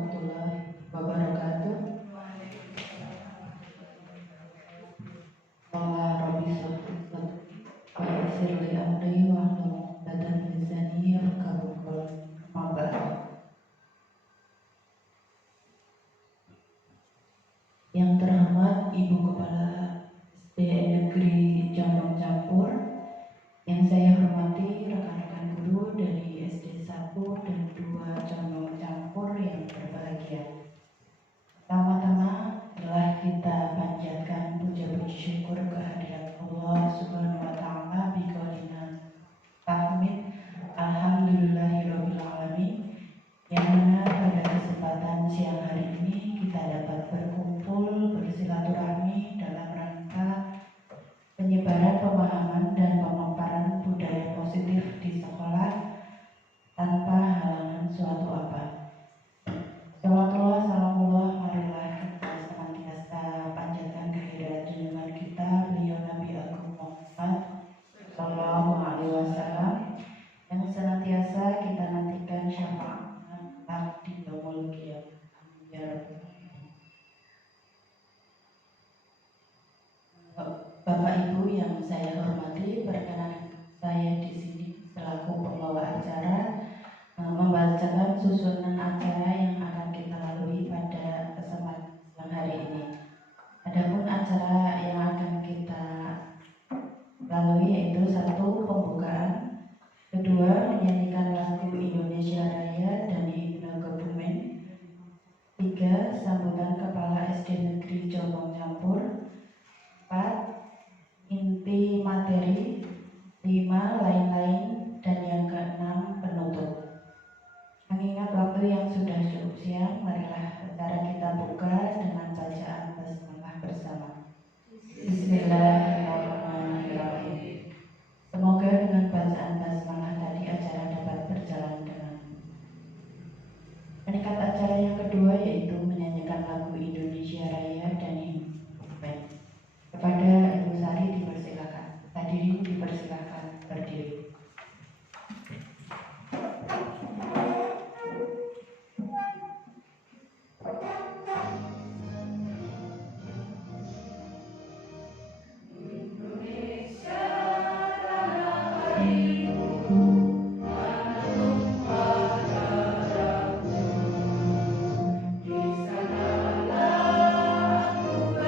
warahmatullahi wabarakatuh. Qala rabbi shrah li sadri wa yassir li amri wahlul 'uqdatam min lisani yafqahu qawli. Amma ba'du. Yang terhormat Ibu Kepala SD Negeri Condong Campur, yang saya hormati rekan-rekan guru dari SD 1 dan 2 Condong Campur yang berbahagia. Pertama-tama telah kita panjatkan puja-puji syukur kehadirat Allah Subhanahu wa Ta'ala biqaulina tahmid alhamdulillahirabbil alamin, yang mana pada kesempatan siang hari ini kita dapat berkumpul bersilaturahmi dalam rangka penyebaran pemahaman dan pemaparan budaya positif di sekolah tanpa halangan suatu apa. Salawatullah, salamullah, marilah kita senantiasa panjatkan kehadirat junjungan kita beliau Nabi Agung Muhammad Sallallahu Alaihi Wasallam, yang senantiasa kita nantikan syafaat di yaumul qiyamah. Ya Rabbi. Bapak Ibu yang saya hormati, perkenan saya di sini selaku pembawa acara membacakan susunan acara yang akan kita lalui pada kesempatan siang hari ini. Adapun acara yang akan kita lalui yaitu 1. Pembukaan, 2. Menyanyikan lagu Indonesia Raya dan Himne Kebumen, 3. Sambutan Kepala SD Negeri Condong Campur, 4. Inti materi, 5. Lain-lain, dan yang ke-6 penutup. Mengingat waktu yang sudah cukup siang, marilah acara kita buka dengan bacaan basmalah bersama. Bismillahirrahmanirrahim. Semoga dengan bacaan basmalah tadi acara dapat berjalan dengan meningkat. Acara yang kedua yaitu menyanyikan lagu Indonesia Raya dan Himne. Kepada Ibu Sari dipersilakan. Hadirin dipersilakan berdiri. Di sanalah aku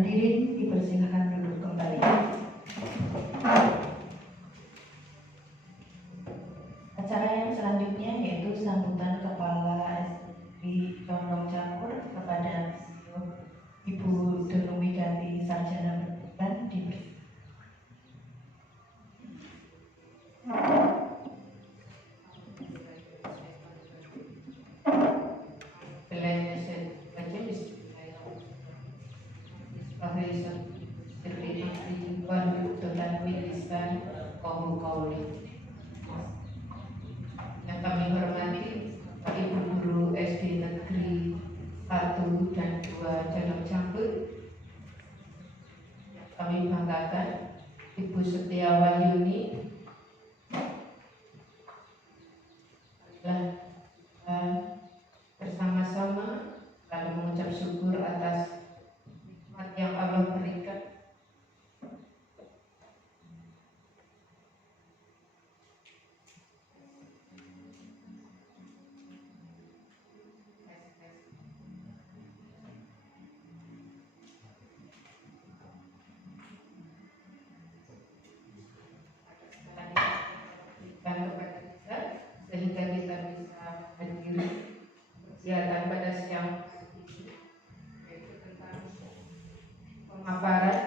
hadirin dipersilakan duduk kembali. Acara yang selanjutnya yaitu sambutan Kepala di Condong Campur kepada Ibu Dunung Wiganti Sarjana Pendidikan yang kami hormati Ibu Guru SD Negeri 1 dan 2 Condong Campur, yang kami banggakan Ibu Setiawahyuni, bersama-sama lalu mengucap syukur atas nikmat yang Allah berikan. Kepada kita sehingga kita bisa berdiri kegiatan pada siang ini, yaitu tentang pemaparan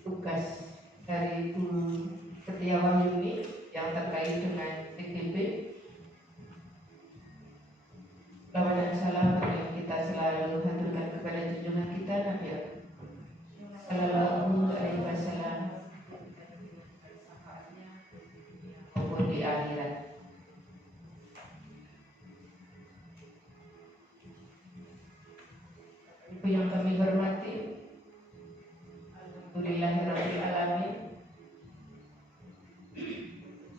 tugas dari Bu Setiawahyuni yang terkait dengan PDB. Salawat dan salam yang kita selalu haturkan kepada junjungan kita Nabi Sallallahu Alaihi Wasallam maupun di akhirat. Ibu yang kami hormati, Alhamdulillahirabbil alamin.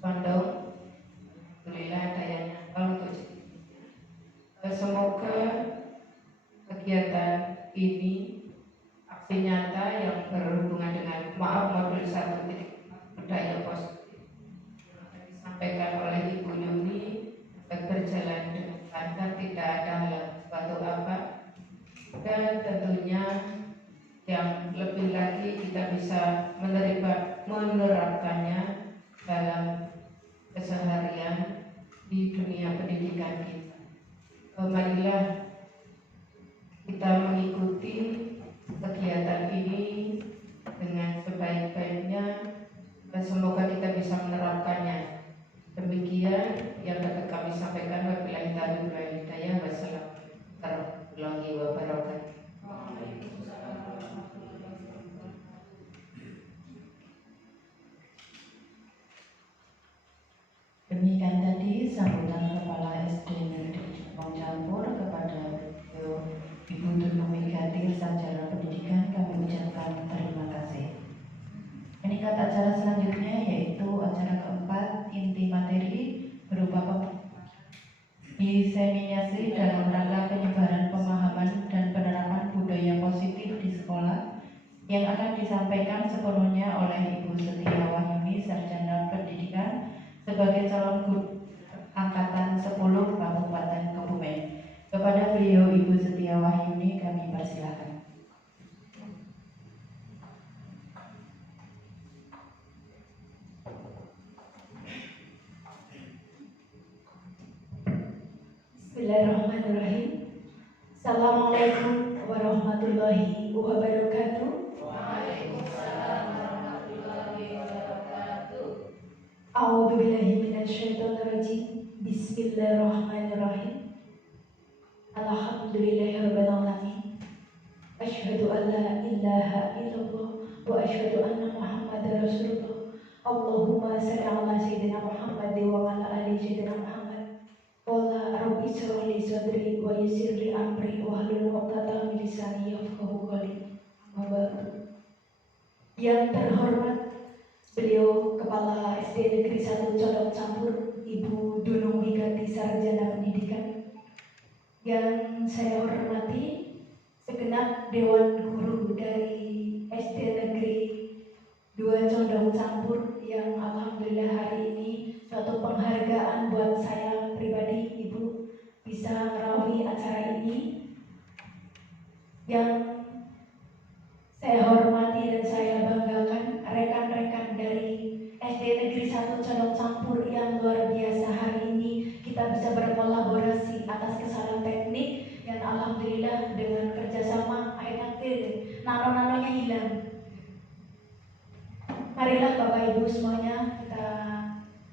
Condong, alhamdulillah dayanya untuk semoga kegiatan ini aksi nyata yang berhubungan dengan modul 1.4 budaya positif yang akan disampaikan oleh Ibu Yuni dapat berjalan dengan lancar, tidak ada suatu apa, dan tentunya yang lebih lagi kita bisa menerapkannya dalam keseharian di dunia pendidikan kita. Marilah kita mengikuti kegiatan ini dengan sebaik-baiknya, dan semoga kita bisa menerapkannya. Demikian yang dapat kami sampaikan. Wabillahi taufiq wal hidayah. Wassalamualaikum warahmatullahi wabarakatuh. Demikian tadi sambutan Kepala SD Negeri Condong Campur kepada Ibu Dunung Wiganti Sarjana Pendidikan. Kami ucapkan terima kasih. Meningkat acara selanjutnya yaitu acara keempat, inti materi berupa diseminasi dalam rangka penyebaran pemahaman dan penerapan budaya positif di sekolah yang akan disampaikan sepenuhnya oleh Ibu Setiawahyuni Sarjana Pendidikan sebagai calon guru angkatan 10 Kabupaten Kebumen. Kepada beliau Ibu Setiawahyuni kami persilakan. Bismillahirrahmanirrahim. Assalamualaikum warahmatullahi wabarakatuh. Waalaikumsalam warahmatullahi wabarakatuh. A'udzubillahi minasyaitonirrajim. Bismillahirrahmanirrahim. Alhamdulillahirabbil alamin. Asyhadu an la ilaha illallah wa asyhadu anna Muhammadar Rasulullah. Allahumma shalli ala sayyidina Muhammad wa ala ali sayyidina Muhammad. Qala rabbi shrah li sadri wa yassir li amri wahlul 'uqdatam min lisani yafqahu qawli. Yang terhormat beliau Kepala SD Negeri 1 Condong Campur, Ibu Dunung Wiganti Sarjana Pendidikan. Yang saya hormati segenap Dewan Guru dari SD Negeri 2 Condong Campur, yang alhamdulillah hari ini suatu penghargaan buat saya pribadi, Ibu, bisa merawat acara ini. Yang kita bisa berkolaborasi atas kesalahan teknik dan alhamdulillah dengan kerjasama akhirnya nano-nanonya hilang. Marilah Bapak Ibu semuanya kita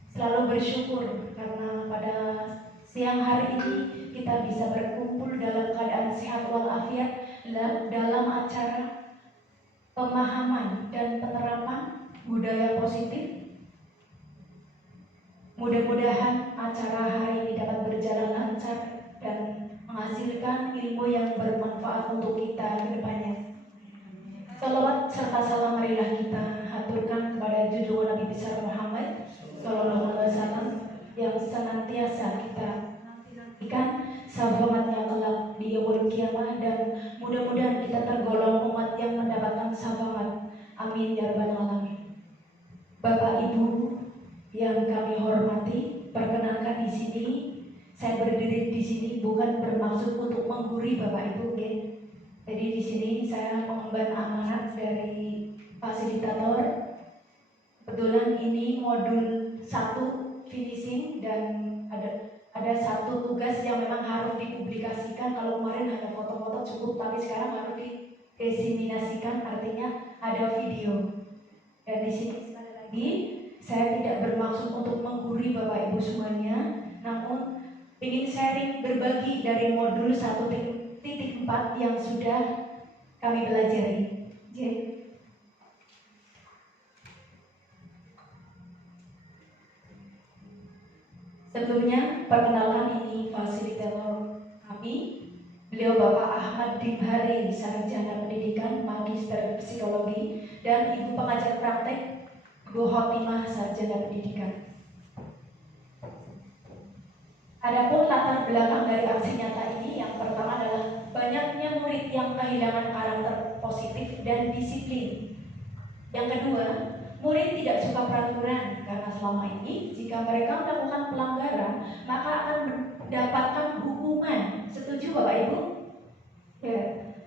selalu bersyukur karena pada siang hari ini kita bisa berkumpul dalam keadaan sehat walafiat dalam acara pemahaman dan penerapan budaya positif. Mudah-mudahan acara hari ini dapat berjalan lancar dan menghasilkan ilmu yang bermanfaat untuk kita ke depannya. Salawat serta salam marilah kita haturkan kepada junjungan Nabi besar Muhammad Sallallahu Alaihi Wasallam yang senantiasa kita nantikan syafaatnya kelak di yaumul kiamah, dan mudah-mudahan kita tergolong umat yang mendapatkan syafaat. Amin ya rabbal alamin. Bapak Ibu yang kami hormati, perkenalkan di sini saya berdiri di sini bukan bermaksud untuk menggurui Bapak Ibu, okay? Jadi di sini saya mengemban amanat dari fasilitator. Kebetulan ini modul 1 finishing dan ada satu tugas yang memang harus dipublikasikan. Kalau kemarin hanya foto-foto cukup, tapi sekarang harus didiseminasikan, artinya ada video. Dan di sini sekali lagi saya tidak bermaksud untuk menggurui Bapak Ibu semuanya, namun ingin sharing berbagi dari modul 1.4 yang sudah kami pelajari. Sebelumnya perkenalkan, ini fasilitator kami. Beliau Bapak Ahmad Dimhari, sarjana pendidikan, magister psikologi, dan Ibu pengajar praktek Bu Hotimah, sarjana pendidikan. Adapun latar belakang dari aksi nyata ini, yang pertama adalah banyaknya murid yang kehilangan karakter positif dan disiplin. Yang kedua, murid tidak suka peraturan karena selama ini jika mereka melakukan pelanggaran maka akan mendapatkan hukuman. Setuju Bapak Ibu? Ya.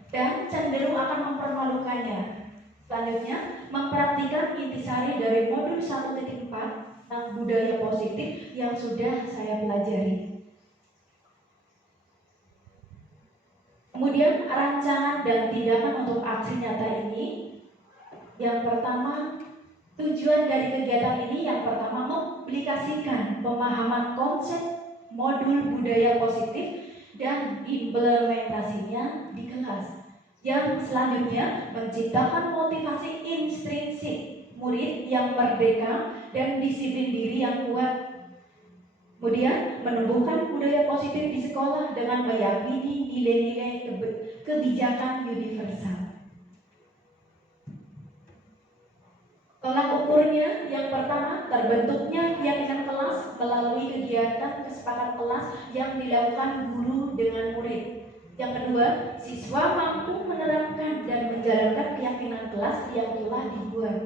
Dan cenderung akan mempermalukannya. Selanjutnya, mempraktikkan intisari dari modul 1.4 tentang budaya positif yang sudah saya pelajari. Kemudian rancangan dan tindakan untuk aksi nyata ini. Yang pertama, tujuan dari kegiatan ini yang pertama memaplikasikan pemahaman konsep modul budaya positif dan implementasinya di kelas. Yang selanjutnya menciptakan motivasi intrinsik murid yang merdeka dan disiplin diri yang kuat. Kemudian menumbuhkan budaya positif di sekolah dengan meyakini nilai-nilai kebijakan universal. Tolak ukurnya yang pertama, terbentuknya keyakinan kelas melalui kegiatan kesepakatan kelas yang dilakukan guru dengan murid. Yang kedua, siswa mampu menerapkan dan menjalankan keyakinan kelas yang telah dibuat.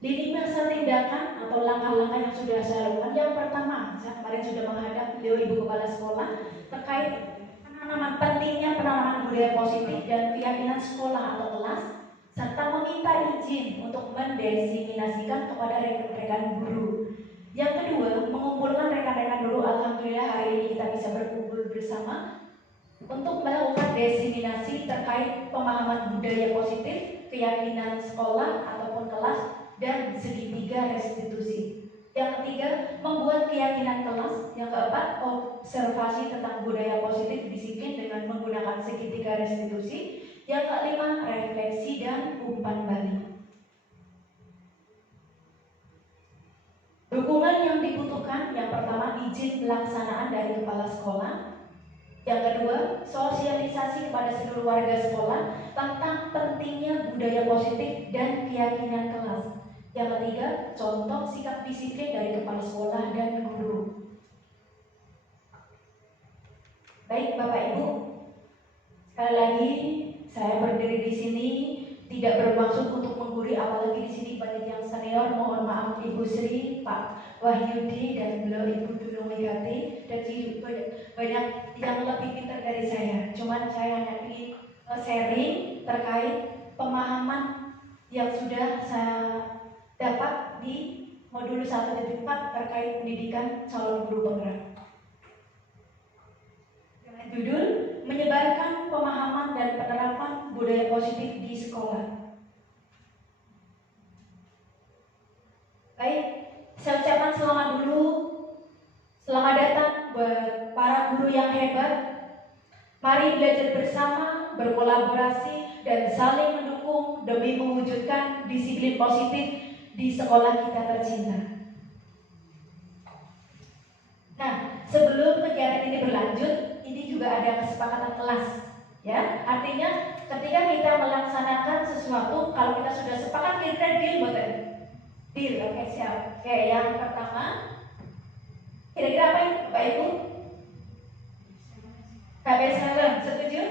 Lini masa tindakan atau langkah-langkah yang sudah saya lakukan. Yang pertama, saya kemarin sudah menghadap beliau Ibu Kepala Sekolah terkait pentingnya penanaman budaya positif dan keyakinan sekolah atau kelas, serta meminta izin untuk mendiseminasikan kepada rekan-rekan guru. Yang kedua, mengumpulkan rekan-rekan guru. Alhamdulillah hari ini kita bisa berkumpul bersama untuk melakukan diseminasi terkait pemahaman budaya positif, keyakinan sekolah ataupun kelas, dan segitiga restitusi. Yang ketiga, membuat keyakinan kelas. Yang keempat, observasi tentang budaya positif disiplin dengan menggunakan segitiga restitusi. Yang kelima, refleksi dan umpan balik. Dukungan yang dibutuhkan, yang pertama izin pelaksanaan dari kepala sekolah. Yang kedua, sosialisasi kepada seluruh warga sekolah tentang pentingnya budaya positif dan keyakinan kelas. Yang ketiga, contoh sikap disiplin dari kepala sekolah dan guru. Baik Bapak Ibu, sekali lagi saya berdiri di sini tidak bermaksud untuk menggurui, apalagi di sini banyak yang senior. Mohon maaf Ibu Sri, Pak Wahyudi, dan beliau Ibu Dunung Megati, dan banyak yang lebih pintar dari saya. Cuman saya hanya ingin sharing terkait pemahaman yang sudah saya dapat di modul 1.4 terkait pendidikan calon guru penggerak. Dengan judul menyebarkan pemahaman dan penerapan budaya positif di sekolah. Baik, saya ucapkan selamat dulu. Selamat datang buat para guru yang hebat. Mari belajar bersama, berkolaborasi, dan saling mendukung demi mewujudkan disiplin positif di sekolah kita tercinta. Nah, sebelum kegiatan ini berlanjut, ini juga ada kesepakatan kelas, ya. Artinya, ketika kita melaksanakan sesuatu, kalau kita sudah sepakat, kira-kira deal betul? Deal, oke, siap. Oke, yang pertama, kira-kira apa itu, Bapak Ibu? KP7, setuju?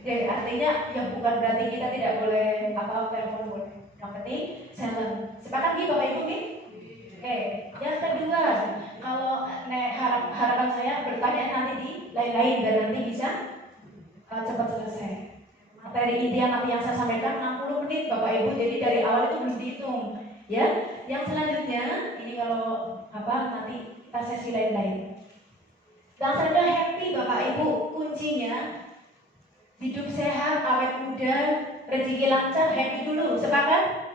Oke, artinya ya bukan berarti kita tidak boleh apa telepon boleh. Yang penting 7. Sepakat nih Bapak Ibu nih? Oke, yang kedua, kalau harapan saya bertanya nanti di lain-lain dan nanti bisa cepat selesai. Materi inti yang saya sampaikan 60 menit Bapak Ibu, jadi dari awal itu belum dihitung, ya. Yang selanjutnya ini kalau nanti kita sesi lain-lain. Yang saja happy Bapak Ibu, kuncinya hidup sehat, awet muda, rezeki lancar, happy dulu, sepakat?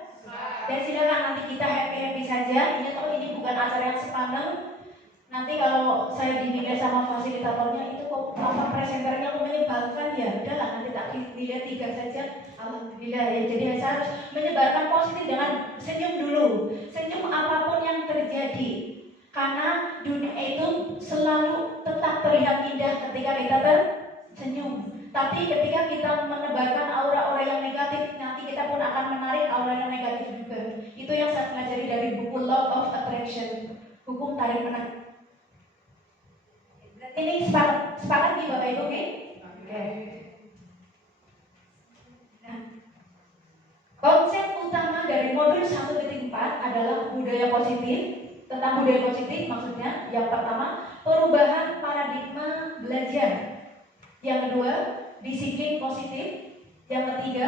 Dan silakan nanti kita happy saja. Ini bukan acara yang sepaneng. Nanti kalau saya dinilai sama fasilitatornya itu kok presenternya menyebalkan ya, udahlah nanti tak dilihat 3 saja. Alhamdulillah ya. Jadi saya harus menyebarkan positif dengan senyum dulu. Senyum apapun yang terjadi. Karena dunia itu selalu tetap terlihat indah ketika kita tersenyum. Tapi ketika kita menebarkan aura-aura yang negatif, nanti kita pun akan menarik aura yang negatif juga. Itu yang saya pelajari dari buku Law of Attraction, hukum tarik menarik. Berarti ini sepakat nih Bapak Ibu, oke? Oke. Nah, konsep utama dari modul 1.4 adalah budaya positif. Tentang budaya positif maksudnya, yang pertama, perubahan paradigma belajar. Yang kedua, disiplin positif. Yang ketiga,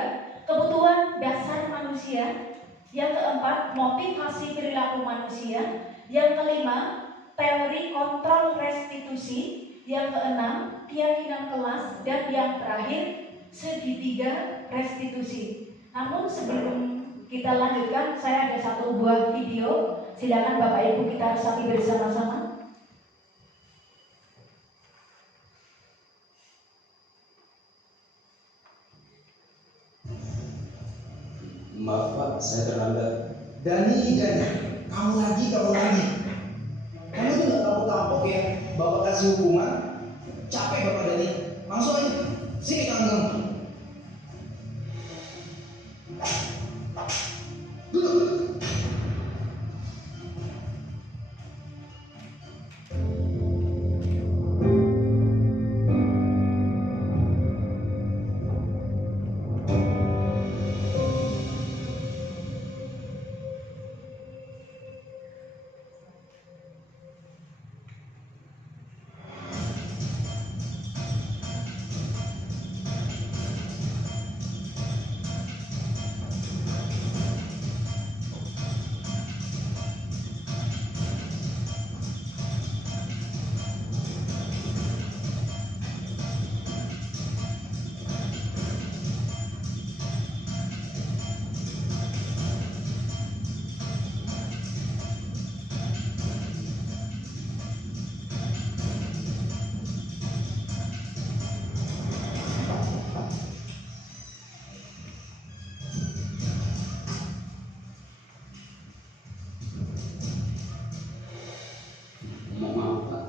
kebutuhan dasar manusia. Yang keempat, motivasi perilaku manusia. Yang kelima, teori kontrol restitusi. Yang keenam, keyakinan kelas. Dan yang terakhir, segitiga restitusi. Namun sebelum kita lanjutkan, saya ada satu buah video. Silakan Bapak Ibu kita resapi bersama-sama. Maaf Pak, saya terlambat. Dani, kamu lagi. Kamu itu gak kapok-kapok ya, Bapak kasih hukuman. Capek Bapak Dani, langsung aja. Sini kamu. Duduk.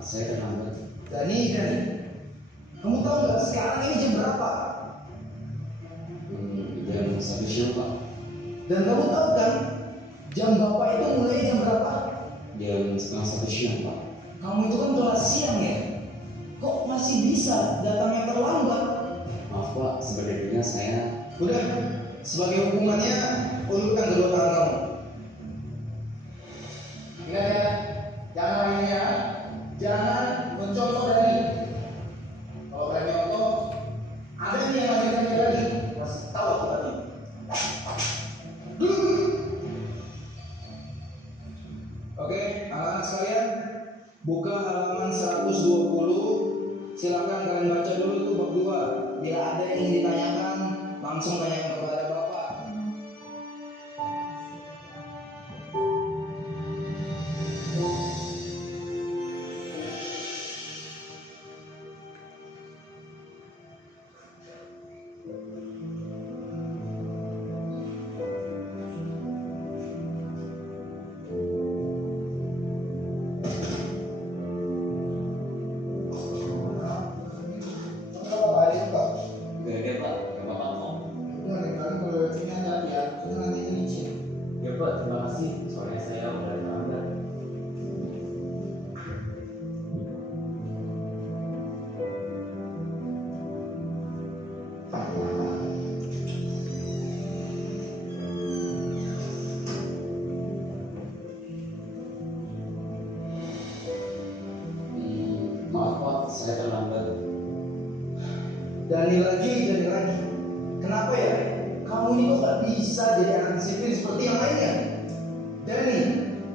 Saya terlambat. Dani, kamu tahu nggak sekarang ini jam berapa? Jam 1 siang Pak. Dan kamu tahu kan jam Bapak itu mulai jam berapa? Jam setengah 1 siang Pak. Kamu itu kan kelas siang ya? Kok masih bisa datangnya terlambat? Maaf Pak, sebenarnya saya. Udah, sebagai hukumannya ulurkan kedua tangan kamu. Ingat ya, jangan lainnya, jangan mencontoh Dani. Kalau berani contoh, ada nih yang lagi kerja lagi, kasih tahu aku tadi. Buka halaman 120. Silakan kalian baca dulu tuh bab 2. Bila ada yang ingin ditanyakan, langsung tanyakan kepada Bapak. Bapak ada Pak. Gak ada Pak, gak apa-apa kok. Udah lain kali kalau lewat sini hati-hati ya. Kita nanti izin. Ya Pak, terima kasih. Soalnya saya udah terlambat. Maaf Pak, saya terlambat. Dani lagi. Kenapa ya? Kamu ini kok gak bisa jadi anak disiplin seperti yang lainnya? Dani,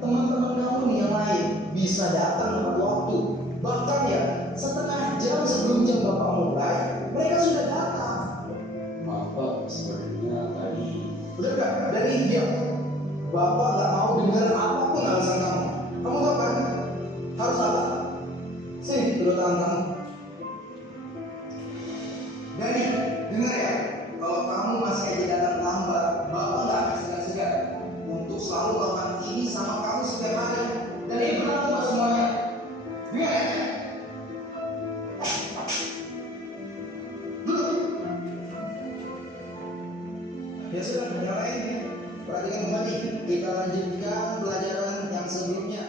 teman-teman kamu nih yang lain bisa datang tepat waktu. Bahkan ya, setengah jam sebelum jam Bapak mulai, mereka sudah datang. Maaf Pak, sebenarnya tadi. Udah gak? Dani, diam. Bapak gak mau dengar apapun alasan kamu. Kamu tahu kan? Harus apa? Sini, kedua tangan kamu. Dani, dengar ya. Kalau kamu masih aja datang lambat, Bapak gak akan segan-segan untuk selalu melakukan ini sama kamu setiap hari. Dan ini berlaku buat semuanya. Dengar ya? Duduk. Ya sudah, yang lain perhatikan kembali. Kita lanjutkan pelajaran yang sebelumnya.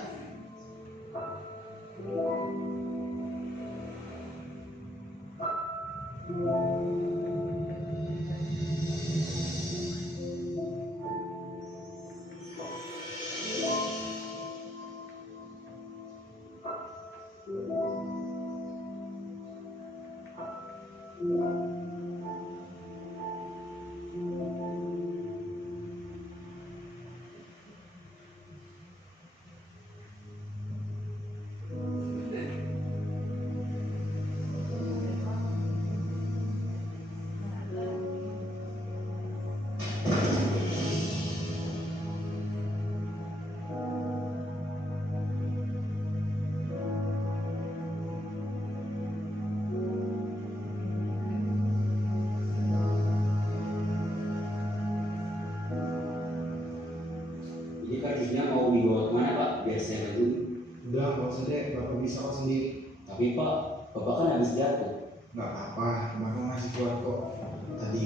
Ini kartunya mau dibawa kemana Pak? Biar saya bantu. Udah, nggak usah deh. Bapak bisa kok sendiri. Tapi Pak, Bapak kan habis jatuh. Nggak apa-apa, Bapak masih kuat kok. Tadi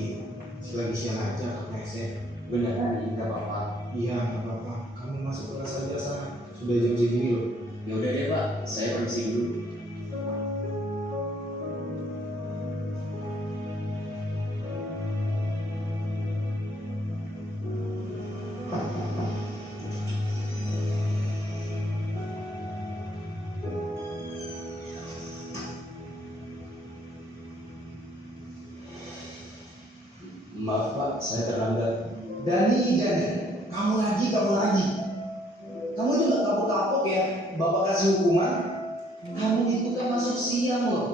lagi siang aja kepleset. Beneran ini nggak apa-apa. Iya, nggak apa-apa. Kamu masuk kelas aja sana. Sudah jam segini loh. Ya udah deh Pak, saya permisi dulu. Maaf Pak, saya terlambat. Dani, kamu lagi. Kamu itu nggak kapok-kapok ya, Bapak kasih hukuman. Kamu itu kan masuk siang loh.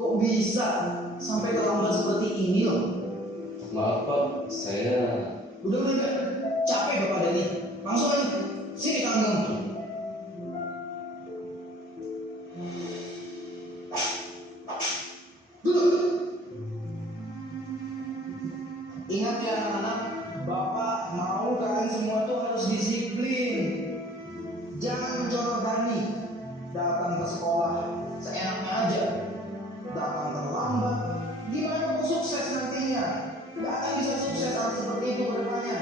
Kok bisa sampai terlambat seperti ini loh? Maaf Pak, saya. Udah, capek Bapak Dani. Langsung aja, sini kamu. Duduk. Ingat ya anak-anak, Bapak mau kalian semua tuh harus disiplin. Jangan mencolok Dani. Datang ke sekolah seenaknya aja. Datang terlambat. Gimana kamu sukses nantinya? Gak akan bisa sukses kalau seperti itu ke depannya.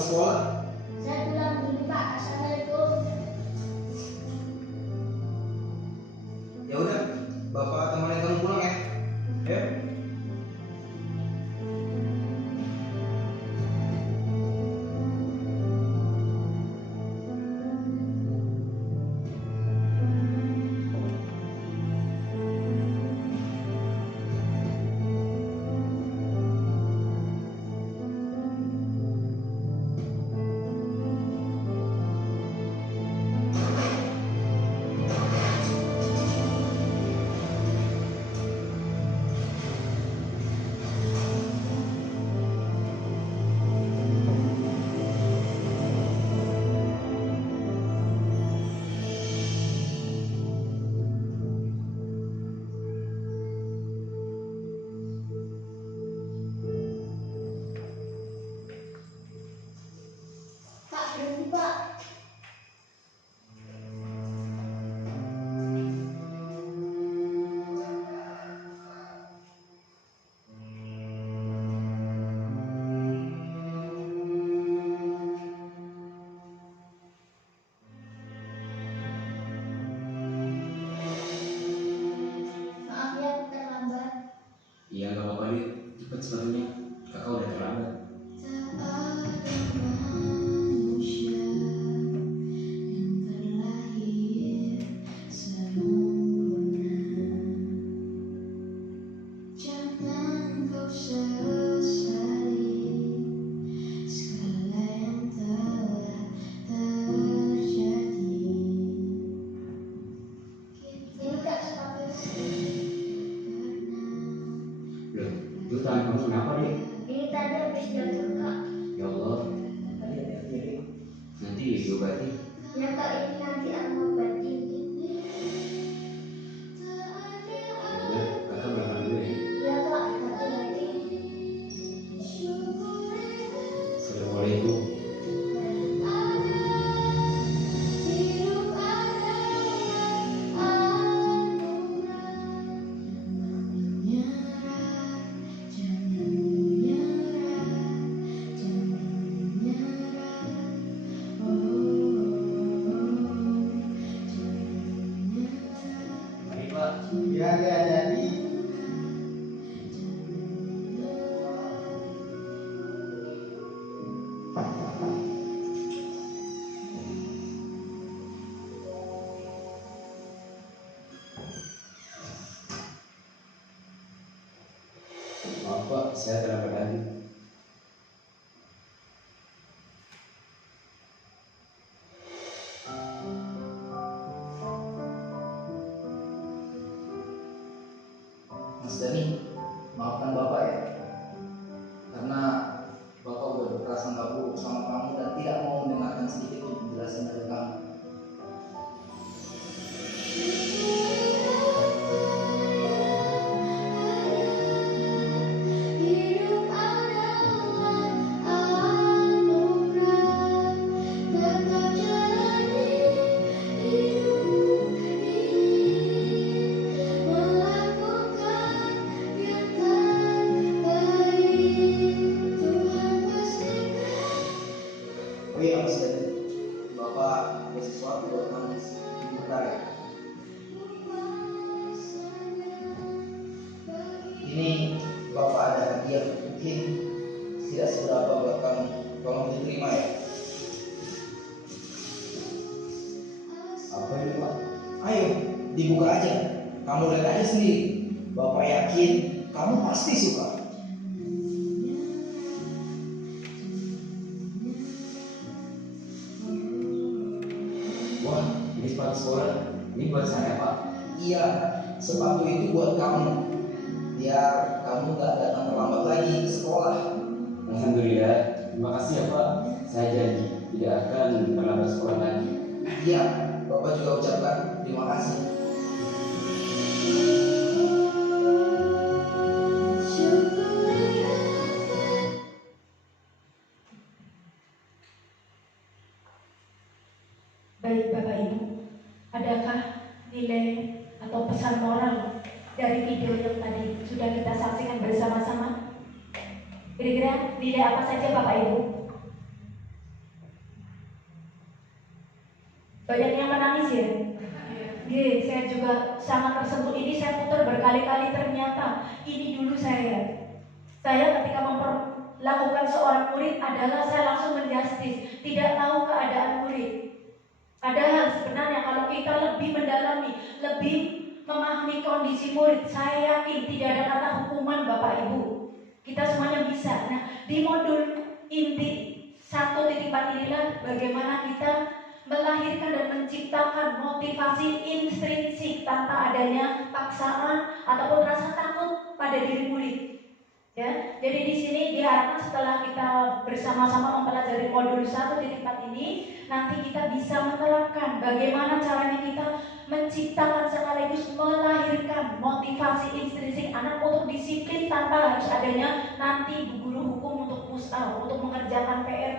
terlambat sekolah? Saya pulang dulu Pak. Assalamualaikum. Ya udah, Bapak temenin kamu pulang ya. Ya. Pak, berhenti Pak. Maaf ya terlambat. Iya nggak apa-apa nih, cepet sepatunya. Kakak udah terlambat. Ini Kak sepatunya. Loh, itu tangan kamu kenapa deh? Ini tadi habis jatuh Kak. Ya Allah, nanti diobati. Ya Kak, ini nanti aku obatin. Ya udah, kakak berangkat dulu ya. Ya Kak, hati-hati. Assalamualaikum. Mari Pak. Ya, jadi. Maaf Pak, saya terlambat lagi. Mas Dani, maafkan Bapak ya. Karena Bapak udah berprasangka buruk sama kamu dan tidak mau mendengarkan sedikit pun penjelasan dari kamu. Hidup adalah anugerah, tetap jalani hidup ini, melakukan yang terbaik. Tuhan pastikan. Oh iya Mas Dani, Bapak ada sesuatu buat kamu. Bentar ya. Ini Bapak ada hadiah, mungkin tidak seberapa buat kamu. Tolong diterima ya. Apa ini Pak? Ayo, dibuka aja. Kamu lihat aja sendiri. Bapak yakin kamu pasti suka. Wah, ini sepatu sekolah. Ini buat saya Pak. Iya, sepatu itu buat kamu. Biar kamu gak datang terlambat lagi ke sekolah. Alhamdulillah. Terima kasih ya Pak. Saya janji tidak akan terlambat sekolah lagi. Iya, Bapak juga ucapkan terima kasih. Baik Bapak Ibu, adakah nilai atau pesan moral dari video yang tadi sudah kita saksikan bersama-sama? Kira-kira nilai apa saja Bapak Ibu? Banyak yang menangis ya. Saya juga sangat tersentuh. Ini saya putar berkali-kali, ternyata ini dulu saya ketika memperlakukan seorang murid adalah saya langsung menjustis, tidak tahu keadaan murid. Padahal sebenarnya kalau kita lebih mendalami, lebih memahami kondisi murid, saya yakin tidak ada kata hukuman Bapak Ibu. Kita semuanya bisa. Nah, di modul inti 1.4 inilah bagaimana kita melahirkan dan menciptakan motivasi intrinsik tanpa adanya paksaan ataupun rasa takut pada diri murid. Ya, jadi di sini diharapkan setelah kita bersama-sama mempelajari modul 1.4 ini, nanti kita bisa menerapkan bagaimana caranya kita menciptakan sekaligus melahirkan motivasi intrinsik anak untuk disiplin tanpa harus adanya nanti guru hukum untuk push out, untuk mengerjakan PR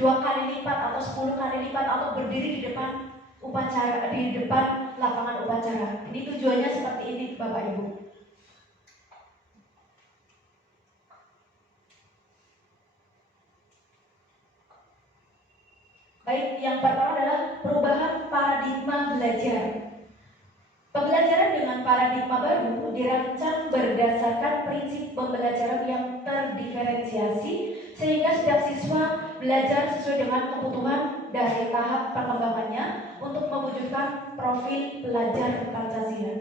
2 kali lipat atau 10 kali lipat atau berdiri di depan upacara, di depan lapangan upacara. Ini tujuannya seperti ini Bapak Ibu. Baik, yang pertama adalah perubahan paradigma belajar. Pembelajaran dengan paradigma baru dirancang berdasarkan prinsip pembelajaran yang terdiferensiasi sehingga setiap siswa belajar sesuai dengan kebutuhan dari tahap perkembangannya untuk mewujudkan profil pelajar Pancasila.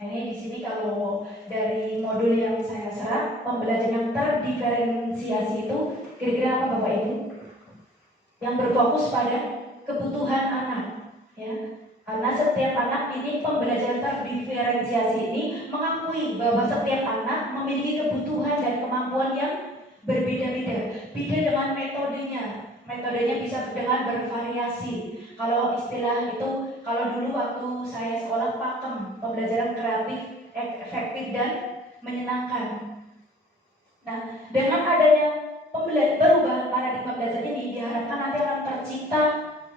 Nah, ini di sini kalau dari modul yang saya serap, pembelajaran yang terdiferensiasi itu kira-kira apa Bapak Ibu? Yang berfokus pada kebutuhan anak, ya. Karena setiap anak ini pembelajaran terdiferensiasi ini mengakui bahwa setiap anak memiliki kebutuhan dan kemampuan yang berbeda-beda. Beda dengan metodenya. Metodenya bisa dengan bervariasi. Kalau istilah itu, kalau dulu waktu saya sekolah pakem, pembelajaran kreatif, efektif dan menyenangkan. Nah, dengan adanya perubahan paradigma belajar ini diharapkan nanti akan tercipta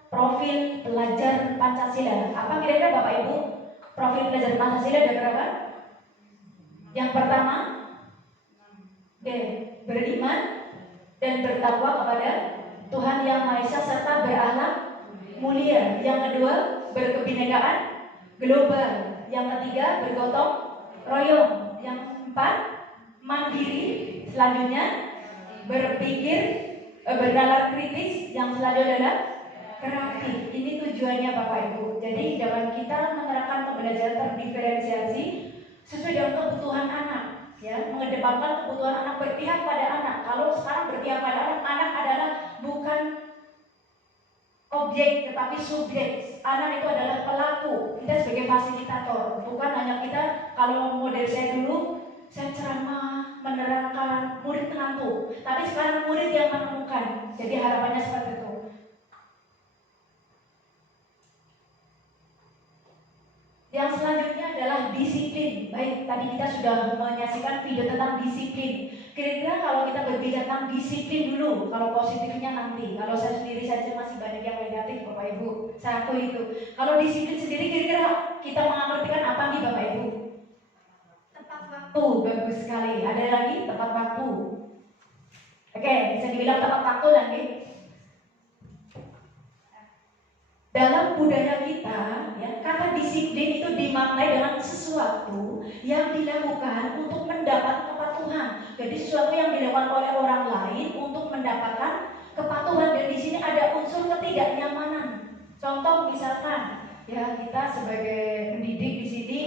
profil pelajar Pancasila. Apa kira-kira Bapak Ibu? Profil pelajar Pancasila ada berapa? Yang pertama, beriman dan bertakwa kepada Tuhan Yang Maha Esa serta berakhlak mulia. Yang kedua, berkebinekaan global. Yang ketiga, bergotong royong. Yang keempat, mandiri. Selanjutnya, berpikir, bernalar kritis. Yang selanjutnya adalah kreatif. Ini tujuannya Bapak Ibu. Jadi dalam kita menerapkan pembelajaran terdiferensiasi sesuai dengan kebutuhan anak, ya, mengedepankan kebutuhan anak, berpihak pada anak. Kalau sekarang berpihak pada anak, anak adalah bukan objek tetapi subjek. Anak itu adalah pelaku. Kita sebagai fasilitator, bukan hanya kita. Kalau model saya dulu, saya ceramah, menerangkan, murid mengantuk. Tapi sekarang murid yang menemukan. Jadi harapannya seperti itu. Yang selanjutnya adalah disiplin. Baik, tadi kita sudah menyaksikan video tentang disiplin. Kira-kira kalau kita berbicara tentang disiplin dulu, kalau positifnya nanti. Kalau saya sendiri saja masih banyak yang negatif, Bapak Ibu. Saya akui itu. Kalau disiplin sendiri, kira-kira kita mengartikan apa nih, Bapak Ibu? Tepat waktu, bagus sekali. Ada lagi tepat waktu. Oke, bisa dibilang tepat waktu lagi. Dalam budaya kita, ya, kata disiplin itu dimaknai dengan sesuatu yang dilakukan untuk mendapat kepatuhan. Jadi sesuatu yang dilakukan oleh orang lain untuk mendapatkan kepatuhan. Dan di sini ada unsur ketidaknyamanan. Contoh misalkan, ya, kita sebagai pendidik di sini,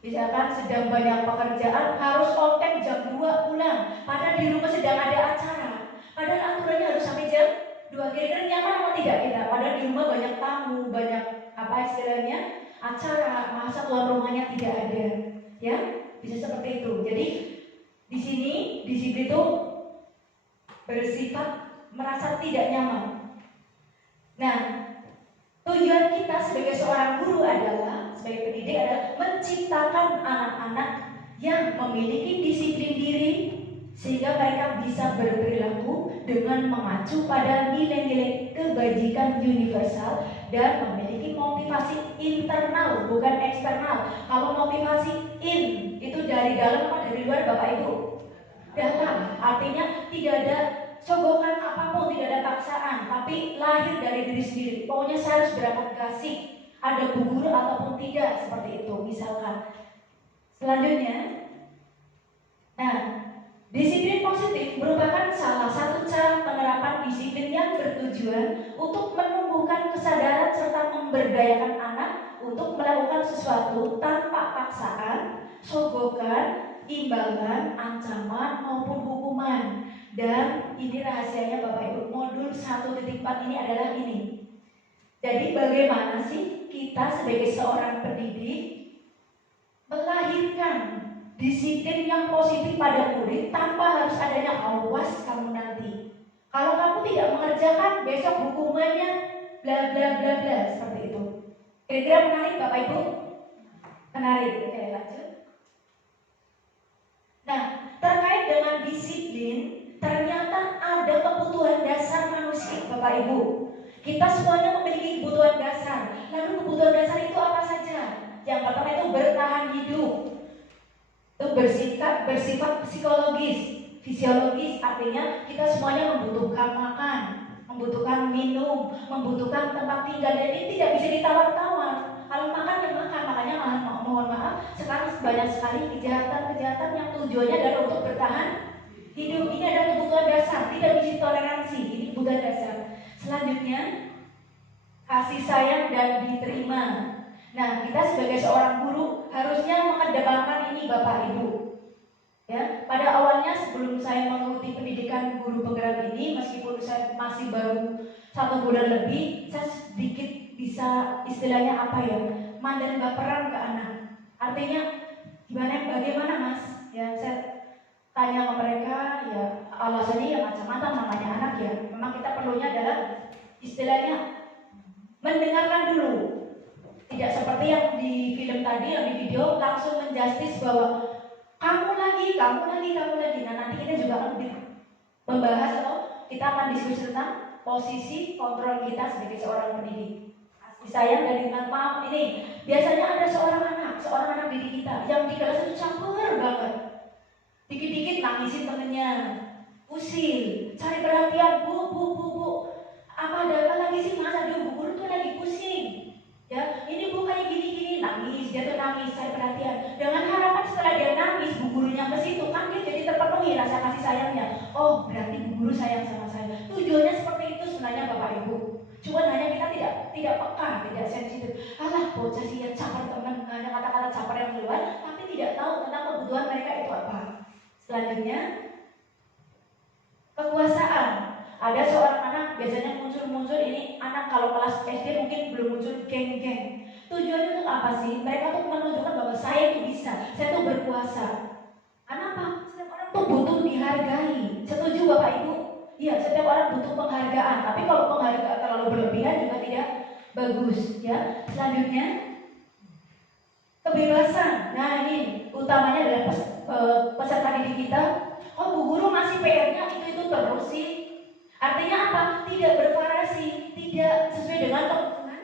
misalkan sedang banyak pekerjaan, harus konten jam 2 pulang. Padahal di rumah sedang ada acara. Padahal aturannya harus sampai jam 2. Kira-kira nyaman atau tidak kita? Padahal di rumah banyak tamu, banyak apa istilahnya, acara, masa tuan rumahnya tidak ada, ya, bisa seperti itu. Jadi di sini disiplin itu bersifat merasa tidak nyaman. Nah, tujuan kita sebagai seorang guru adalah, sebagai pendidik adalah menciptakan anak-anak yang memiliki disiplin diri sehingga mereka bisa berperilaku dengan mengacu pada nilai-nilai kebajikan universal dan memiliki motivasi internal bukan eksternal. Kalau motivasi in itu dari dalam atau dari luar Bapak Ibu? Dalam, artinya tidak ada sogokan apapun, tidak ada paksaan, tapi lahir dari diri sendiri. Pokoknya saya harus berangkat gasik, ada bu guru ataupun tidak, seperti itu misalkan. Selanjutnya, nah, disiplin positif merupakan salah satu cara penerapan disiplin yang bertujuan untuk menumbuhkan kesadaran serta memberdayakan anak untuk melakukan sesuatu tanpa paksaan, sogokan, imbalan, ancaman maupun hukuman. Dan ini rahasianya Bapak Ibu, modul 1.4 ini adalah ini. Jadi bagaimana sih kita sebagai seorang pendidik melahirkan disiplin yang positif pada murid tanpa harus adanya awas kamu nanti. Kalau kamu tidak mengerjakan, besok hukumannya bla bla bla bla, seperti itu. Kira-kira menarik Bapak Ibu? Menarik. Oke, lanjut. Nah, terkait dengan disiplin, ternyata ada kebutuhan dasar manusia, Bapak Ibu. Kita semuanya memiliki kebutuhan dasar. Lalu kebutuhan dasar itu apa saja? Yang pertama itu bertahan hidup. Itu bersifat psikologis, fisiologis, artinya kita semuanya membutuhkan makan, membutuhkan minum, membutuhkan tempat tinggal. Dan ini tidak bisa ditawar-tawar. Kalau makan ya makan, makanya mohon maaf, sekarang banyak sekali kejahatan-kejahatan yang tujuannya adalah untuk bertahan hidup. Ini adalah kebutuhan dasar, tidak bisa toleransi. Ini kebutuhan dasar. Selanjutnya, kasih sayang dan diterima. Nah, kita sebagai seorang guru harusnya mengedepankan ini Bapak Ibu. Ya, pada awalnya sebelum saya mengikuti pendidikan guru penggerak ini, meskipun saya masih baru 1 bulan lebih, saya sedikit bisa istilahnya apa ya, mandang baperan ke anak. Artinya bagaimana Mas? Ya, saya tanya ke mereka, ya alasannya ya macam-macam, namanya anak ya. Memang kita perlunya adalah istilahnya mendengarkan dulu. Tidak seperti yang di film tadi, yang di video langsung menjustis bahwa kamu lagi. Nah, nanti kita juga akan membahas atau kita akan diskusi tentang posisi kontrol kita sebagai seorang pendidik. Kasih sayang dan maaf ini. Biasanya ada seorang anak didik kita yang di kelas itu campur banget. Dikit-dikit nangisin temennya, usil, cari perhatian, bu. Apa ada apa lagi sih Mas? Aduh, bu guru tuh lagi pusing. Ya, ini bukannya gini-gini, nangis, dia tuh nangis, cari perhatian. Dengan harapan setelah dia nangis, bu gurunya ke situ, kan dia jadi terpenuhi rasa kasih sayangnya. Oh, berarti bu guru sayang sama saya. Tujuannya seperti itu sebenarnya Bapak Ibu. Cuma hanya kita tidak peka, tidak sensitif. Alah, bocah sih ya caper teman, hanya kata-kata caper yang keluar, tapi tidak tahu tentang kebutuhan mereka itu apa. Selanjutnya, kekuasaan. Ada seorang anak biasanya muncul ini anak kalau kelas SD mungkin belum muncul geng-geng. Tujuannya itu apa sih? Mereka tuh menunjukkan bahwa saya itu bisa, saya tuh berkuasa. Kenapa? Setiap orang tuh butuh dihargai. Setuju Bapak Ibu? Iya, setiap orang butuh penghargaan. Tapi kalau penghargaan terlalu berlebihan juga tidak bagus. Ya. Selanjutnya, kebebasan. Nah ini utamanya adalah peserta didik kita. Oh, bu guru masih PR-nya itu terus sih. Artinya apa? Tidak bervariasi, tidak sesuai dengan kebutuhan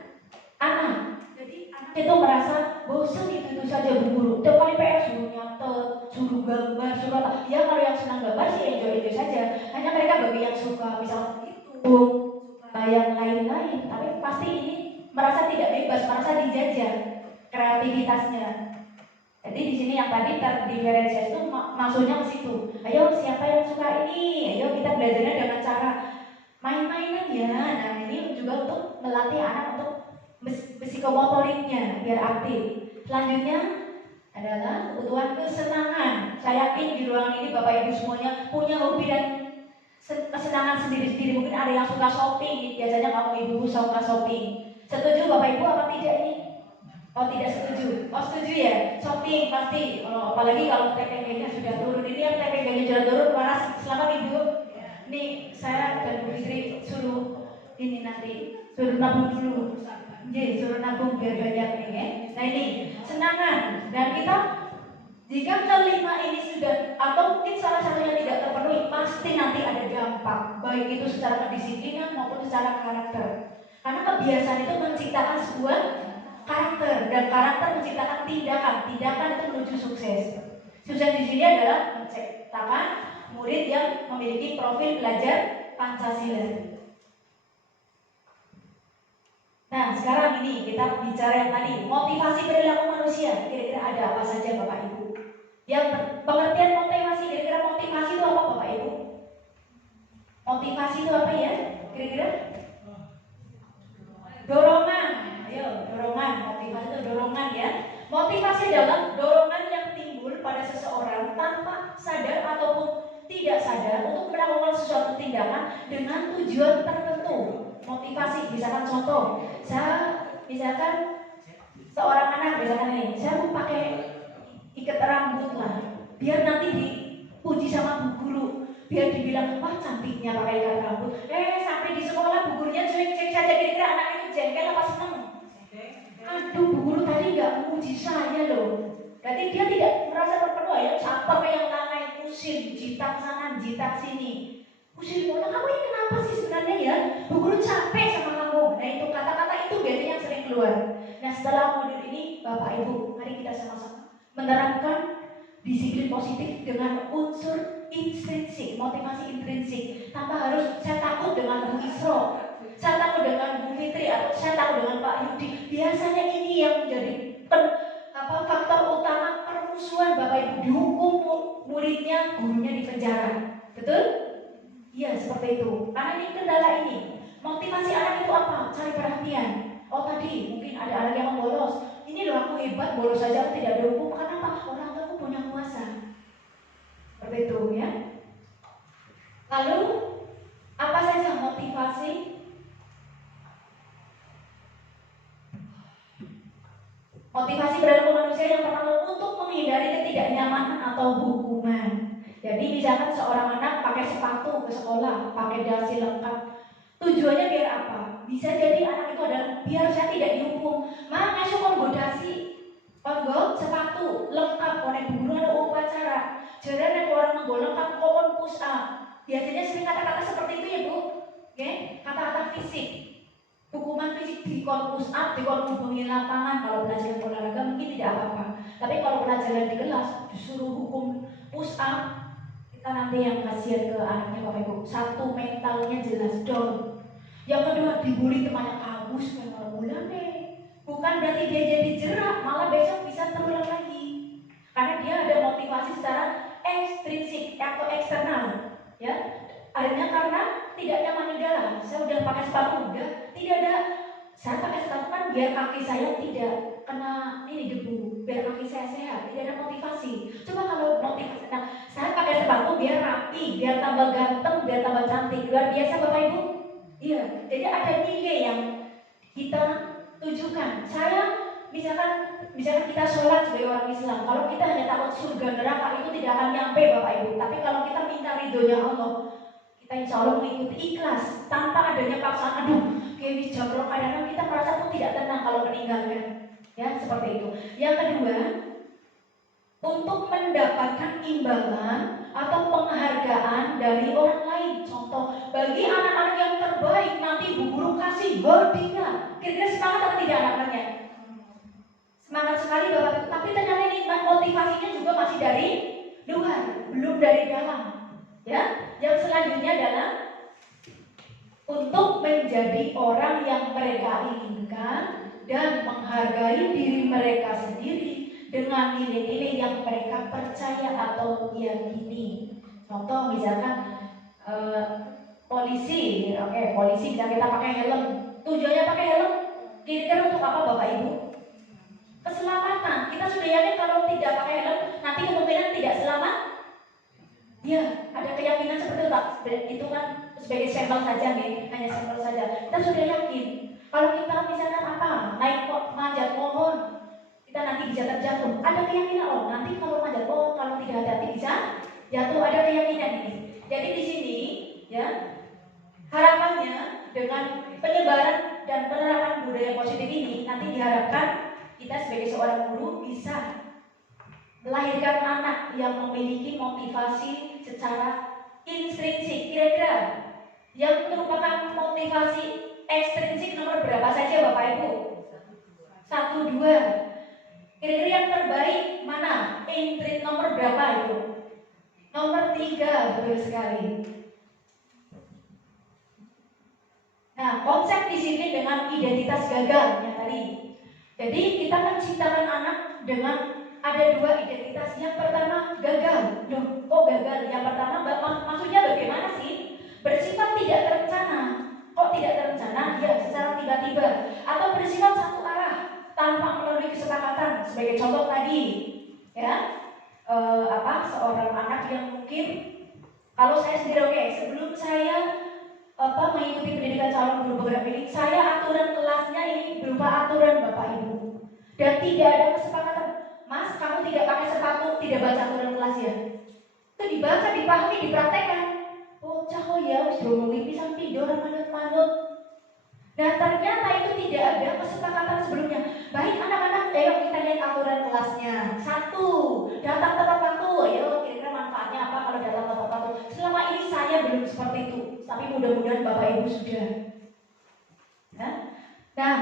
anak. Jadi anak itu merasa bosan itu saja bu guru. Tiap kali PR suruh nyatet, suruh gambar, suruh apa. Ya kalau yang senang gambar sih enjoy saja. Hanya mereka bagi yang suka misalnya itu, suka yang lain-lain. Tapi pasti ini merasa tidak bebas, merasa dijajah kreativitasnya. Jadi di sini yang tadi terdiferensiasi itu maksudnya ke situ. Ayo siapa yang suka ini? Ayo kita belajarnya dengan cara main-mainan ya. Nah ini juga untuk melatih anak untuk psikomotoriknya biar aktif. Selanjutnya adalah kebutuhan kesenangan. Saya yakin di ruangan ini Bapak Ibu semuanya punya hobi dan kesenangan sendiri-sendiri. Mungkin ada yang suka shopping. Biasanya kamu ibu suka shopping. Setuju Bapak Ibu apa tidak ini? Oh tidak setuju. Oh setuju ya. Shopping pasti. Apalagi kalau TPG-nya sudah turun. Ini yang TPG-nya sudah turun. Panas. Selamat Ibu. Nih saya dan Bu Fitri suruh ini nanti suruh nabung dulu. Jadi suruh nabung biar banyak nih ya. Nah ini senangan. Dan kita jika kelima ini sudah atau mungkin salah satunya tidak terpenuhi, pasti nanti ada dampak. Baik itu secara kedisiplinan maupun secara karakter. Karena kebiasaan itu menciptakan sebuah karakter, dan karakter menciptakan tindakan itu menuju sukses. Sukses di sini adalah menciptakan murid yang memiliki profil belajar Pancasila. Nah, sekarang ini kita bicara yang tadi, motivasi perilaku manusia. Kira-kira ada apa saja Bapak Ibu? Yang pengertian motivasi, kira-kira motivasi itu apa Bapak Ibu? Motivasi itu apa ya? Kira-kira? Dorongan. Ayo, dorongan. Motivasi itu dorongan ya. Motivasi adalah dorongan yang timbul pada seseorang tanpa sadar ataupun tidak sadar untuk melakukan sesuatu tindakan dengan tujuan tertentu. Motivasi, misalkan contoh, misalkan seorang anak, misalkan ini, saya mau pakai ikat rambut lah, biar nanti dipuji sama bu guru, biar dibilang wah cantiknya pakai ikat rambut. Sampai di sekolah bu gurunya cuek-cuek saja, kira-kira anak itu jengkel apa seneng? Aduh, bu guru tadi nggak memuji saya loh. Berarti dia tidak merasa terpenuhi ya, sampai yang lain pusing, jitak sana, jitak sini. Pusing, kamu ini kenapa sih sebenarnya ya? Bu guru capek sama kamu. Nah itu kata-kata itu biasanya yang sering keluar. Nah setelah modul ini, Bapak Ibu, mari kita sama-sama menerapkan disiplin positif dengan unsur intrinsik, motivasi intrinsik. Tanpa harus saya takut dengan Bu Isro, saya takut dengan Bu Fitri, atau saya takut dengan Pak Yudi. Biasanya ini yang menjadi faktor utama permusuhan. Bapak Ibu, dihukum muridnya, gurunya dipenjara. Betul? Iya, seperti itu. Karena ini kendala ini. Motivasi anak itu apa? Cari perhatian. Oh tadi mungkin ada anak yang bolos. Ini loh aku hebat, bolos saja aku tidak dihukum. Karena apa? Orang tua aku punya kuasa. Seperti itu ya. Lalu apa saja motivasi? Motivasi perilaku manusia yang pertama untuk menghindari ketidaknyamanan atau hukuman. Jadi misalkan seorang anak pakai sepatu ke sekolah, pakai dasi lengkap, tujuannya biar apa? Bisa jadi anak itu adalah biar saya tidak dihukum. Mana syukur godasi, kongo sepatu lengkap, konek guru ada upacara, jadi nek orang menggo lengkap kon push up. Biasanya sering kata-kata seperti itu ya Bu, kata-kata fisik. Hukuman fisik di kon push up, di kon hubungi lapangan. Kalau pelajaran olahraga mungkin tidak apa-apa, tapi kalau pelajaran di kelas disuruh hukum push up, kita nanti yang kasihan ke anaknya Bapak Ibu. Satu, mentalnya jelas down. Yang kedua, dibully temannya kamu supaya malah bulan deh. Bukan berarti dia jadi jerak, malah besok bisa terulang lagi. Karena dia ada motivasi secara ekstrinsik atau eksternal, ya. Akhirnya karena tidak nyaman di dalam. Saya udah pakai sepatu udah, tidak ada. Saya pakai sepatu kan biar kaki saya tidak kena ini debu, biar kaki saya sehat, tidak ada motivasi. Coba kalau motivasi, nah, saya pakai sepatu biar rapi, biar tambah ganteng, biar tambah cantik, luar biasa Bapak Ibu. Iya, jadi ada nilai yang kita tujukan. Saya misalkan kita sholat sebagai orang Islam, kalau kita hanya takut surga neraka itu tidak akan nyampe Bapak Ibu. Tapi kalau kita minta ridhonya Allah, kita insya Allah mengikuti ikhlas tanpa adanya paksaan. Aduh, kayak jabro kadang-kadang kita merasa pun tidak tenang kalau meninggalkan. Ya, seperti itu. Yang kedua, untuk mendapatkan imbalan atau penghargaan dari orang lain. Contoh, bagi anak-anak yang terbaik nanti bu guru kasih hadiah. Kira-kira semangat atau tidak anak-anaknya? Semangat sekali Bapak Ibu. Tapi ternyata ini motivasinya juga masih dari luar, belum dari dalam. Ya, yang selanjutnya adalah untuk menjadi orang yang mereka inginkan dan menghargai diri mereka sendiri dengan nilai-nilai yang mereka percaya atau yakini. Contoh misalkan polisi, polisi bisa kita pakai helm. Tujuannya pakai helm kira-kira untuk apa Bapak Ibu? Keselamatan. Kita sudah yakin kalau tidak pakai helm nanti kemungkinan tidak selamat. Ya, ada keyakinan seperti itu Pak. Itu kan sebagai sampel saja nih, hanya sampel saja. Kita sudah yakin kalau kita misalkan naik manjat pohon, kita nanti bisa terjatuh. Ada keyakinan nanti kalau manjat pohon kalau tidak hati-hati bisa jatuh. Ada keyakinan ini. Jadi di sini ya harapannya dengan penyebaran dan penerapan budaya positif ini nanti diharapkan kita sebagai seorang guru bisa melahirkan anak yang memiliki motivasi secara intrinsik. Kira-kira yang merupakan motivasi ekstrinsik nomor berapa saja Bapak Ibu? 1, 2. Kira-kira yang terbaik mana? Intrin nomor berapa itu? Nomor 3, betul sekali. Nah, konsep disiplin dengan identitas gagal yang tadi. Jadi kita menciptakan anak dengan ada 2 identitas. Yang pertama gagal. Loh, kok gagal? Yang pertama maksudnya bagaimana sih? Bersifat tidak terencana. Kok tidak terencana? Ya, secara tiba-tiba. Atau bersifat satu arah tanpa melalui kesepakatan. Sebagai contoh tadi, ya, seorang anak yang mungkin kalau saya sendiri sebelum saya mengikuti pendidikan calon guru penggerak ini, saya aturan kelasnya ini berupa aturan Bapak Ibu, dan tidak ada kesepakatan. Mas, kamu tidak pakai sepatu, tidak baca aturan kelas ya? Itu dibaca, dipahami, dipraktekkan. Bocah ya, wis diomongin pisan pindho ora manut-manut. Dan ternyata itu tidak ada kesepakatan sebelumnya. Baik anak-anak, ayo kita lihat aturan kelasnya. 1, datang tepat waktu. Ayo kira-kira manfaatnya apa kalau datang tepat waktu? Selama ini saya belum seperti itu, tapi mudah-mudahan Bapak Ibu sudah. Ya? Nah,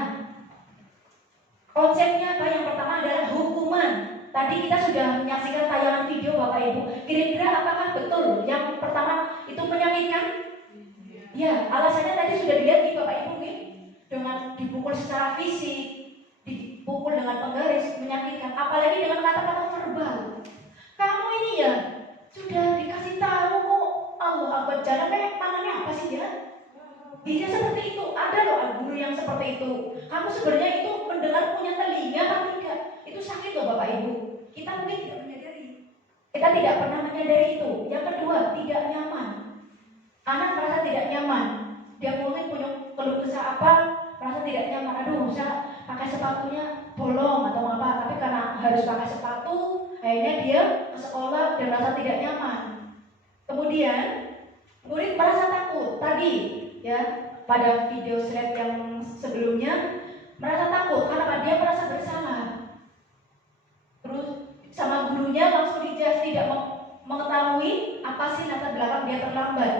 konsepnya apa? Yang pertama adalah hukuman. Tadi kita sudah menyaksikan tayangan video Bapak Ibu. Kira-kira apakah betul yang pertama itu menyakitkan? Ya, alasannya tadi sudah dilihat di Bapak Ibu nih. Dengan dipukul secara fisik, dipukul dengan penggaris, menyakitkan. Apalagi dengan kata-kata verbal. Kamu ini ya sudah dikasih tahu kok, Allah Akbar, jangan tangannya apa sih ya? Bisa seperti itu. Ada loh guru yang seperti itu. Kamu sebenarnya itu mendengar punya telinga tapi tidak. Itu sakit loh Bapak Ibu. Kita mungkin tidak menyadari. Kita tidak pernah menyadari itu. Yang kedua, tidak nyaman. Anak merasa tidak nyaman. Dia mungkin punya keluh kesah apa, merasa tidak nyaman. Aduh, saya pakai sepatunya bolong atau apa. Tapi karena harus pakai sepatu, akhirnya dia ke sekolah dan merasa tidak nyaman. Kemudian murid merasa takut. Tadi ya, pada video slide yang sebelumnya merasa takut karena dia merasa bersalah. Terus sama gurunya langsung dijudge, tidak mengetahui apa sih latar belakang dia terlambat.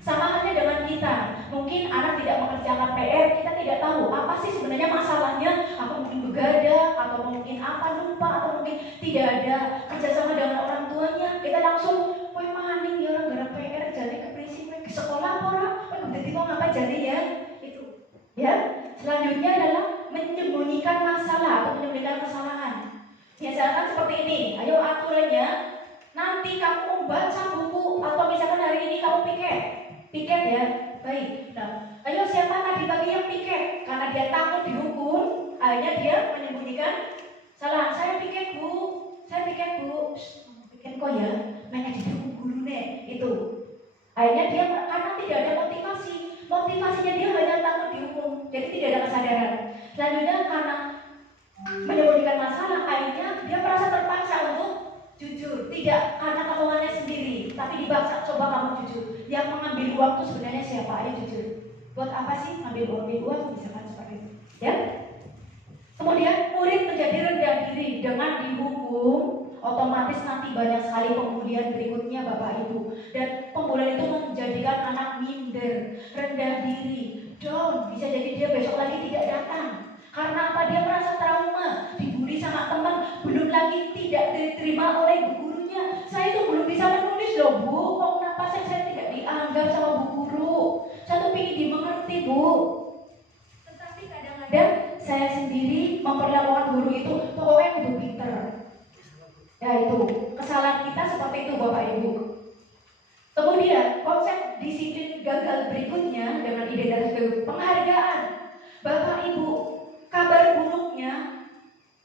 Sama halnya dengan kita, mungkin anak tidak mengerjakan PR, kita tidak tahu apa sih sebenarnya masalahnya, apa mungkin begadang, atau mungkin apa lupa, atau mungkin tidak ada kerjasama dengan orang tuanya. Kita langsung, wah maning ya orang gara PR, jadi keprisi, ke sekolah orang, udah tiba ngapa jadi ya, itu. Ya, selanjutnya adalah menyembunyikan masalah atau menyembunyikan kesalahan. Misalkan seperti ini, ayo aturannya, nanti kamu membaca buku, atau misalkan hari ini kamu piket ya, baik. Nah, ayo siapa tadi pagi yang piket? Karena dia takut dihukum, akhirnya dia menyembunyikan salah. Saya piket bu. Piket kok ya, main aja dihukum guru nih, itu. Akhirnya dia karena tidak ada motivasinya dia hanya takut dihukum, jadi tidak ada kesadaran. Selanjutnya karena menyembunyikan masalah, akhirnya dia merasa terpaksa untuk jujur, tidak karena kemauannya sendiri, tapi dipaksa, coba kamu jujur. Yang mengambil uang itu sebenarnya siapa? Ayo jujur. Buat apa sih ngambil uang? Misalkan seperti itu. Ya. Kemudian murid menjadi rendah diri dengan dihukum, otomatis nanti banyak sekali pembulian berikutnya Bapak Ibu. Dan pembulian itu menjadikan anak minder, rendah diri, down. Bisa jadi dia besok lagi tidak datang. Karena apa? Dia merasa trauma, dibully sama teman, belum lagi tidak diterima oleh bu gurunya. Saya itu belum bisa menulis loh bu, kok kenapa saya tidak dianggap sama bu guru? Saya tuh ingin dimengerti bu. Tetapi kadang-kadang saya sendiri memperlakukan guru itu pokoknya kudu pinter. Ya itu, kesalahan kita seperti itu Bapak Ibu. Kemudian konsep disiplin gagal berikutnya dengan identitas penghargaan. Bapak Ibu, kabar buruknya,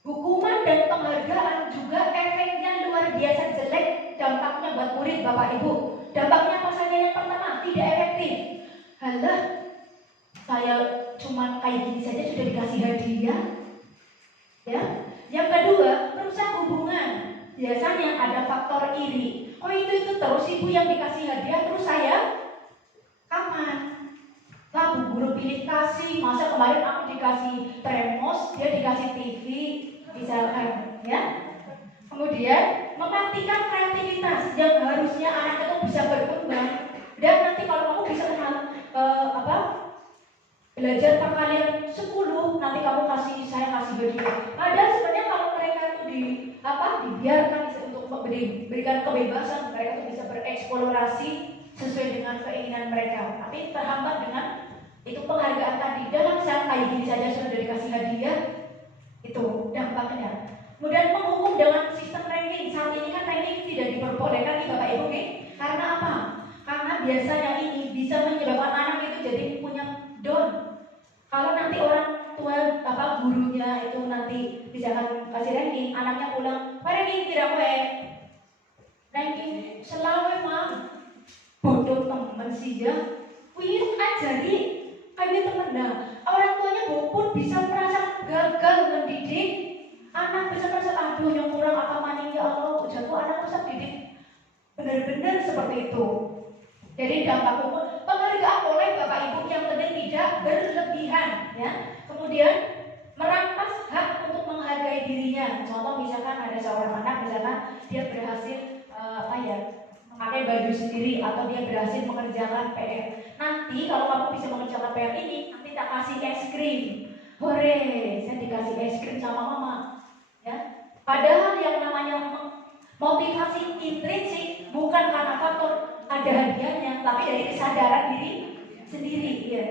hukuman dan penghargaan juga efeknya luar biasa jelek dampaknya buat murid Bapak Ibu. Dampaknya apa saja? Yang pertama, tidak efektif. Halah, saya cuma kayak gini saja sudah dikasih hadiah. Ya. Yang kedua, merusak hubungan. Biasanya ada faktor iri. Oh itu terus ibu yang dikasih hadiah, terus saya kapan? Lah bu guru pilih kasih, masa kemarin aku dikasih termos, dia dikasih TV, misalkan, ya. Kemudian mematikan kreativitas yang harusnya anak itu bisa berkembang. Dan nanti kalau kamu bisa kenal belajar perkalian 10, nanti kamu saya kasih hadiah. Padahal sebenarnya kalau mereka itu dibiarkan untuk memberikan kebebasan, mereka itu bisa eksplorasi sesuai dengan keinginan mereka, tapi terhambat dengan itu penghargaan tadi. Dalam saat kayak gini saja sudah dikasih hadiah, itu dampaknya. Kemudian menghukum dengan sistem ranking. Saat ini kan ranking tidak diperbolehkan nih Bapak Ibu nih. Karena apa? Karena biasanya ini bisa menyebabkan anak itu jadi punya down. Kalau nanti orang tua gurunya itu nanti misalkan kasih ranking, anaknya pulang, ranking tidak boleh. Ranking selalu emang bodoh temen sih ya. Wih ajari kayak temen. Nah, orang tuanya pun bisa merasa gagal mendidik anak, bisa merasa aduh yang kurang apa maning ya Allah, jatuh anak bisa didik benar-benar seperti itu. Jadi dampak hukum penghargaan oleh Bapak Ibu yang penting tidak berlebihan ya. Kemudian merampas hak untuk menghargai dirinya. Contoh misalkan ada seorang anak misalkan dia berhasil memakai baju sendiri atau dia berhasil mengerjakan PR. Nanti kalau kamu bisa mengerjakan PR ini, nanti tak kasih es krim. Hore, saya dikasih es krim sama mama. Ya. Padahal yang namanya motivasi intrinsik bukan karena faktor ada hadiahnya, tapi dari kesadaran diri sendiri. Ya.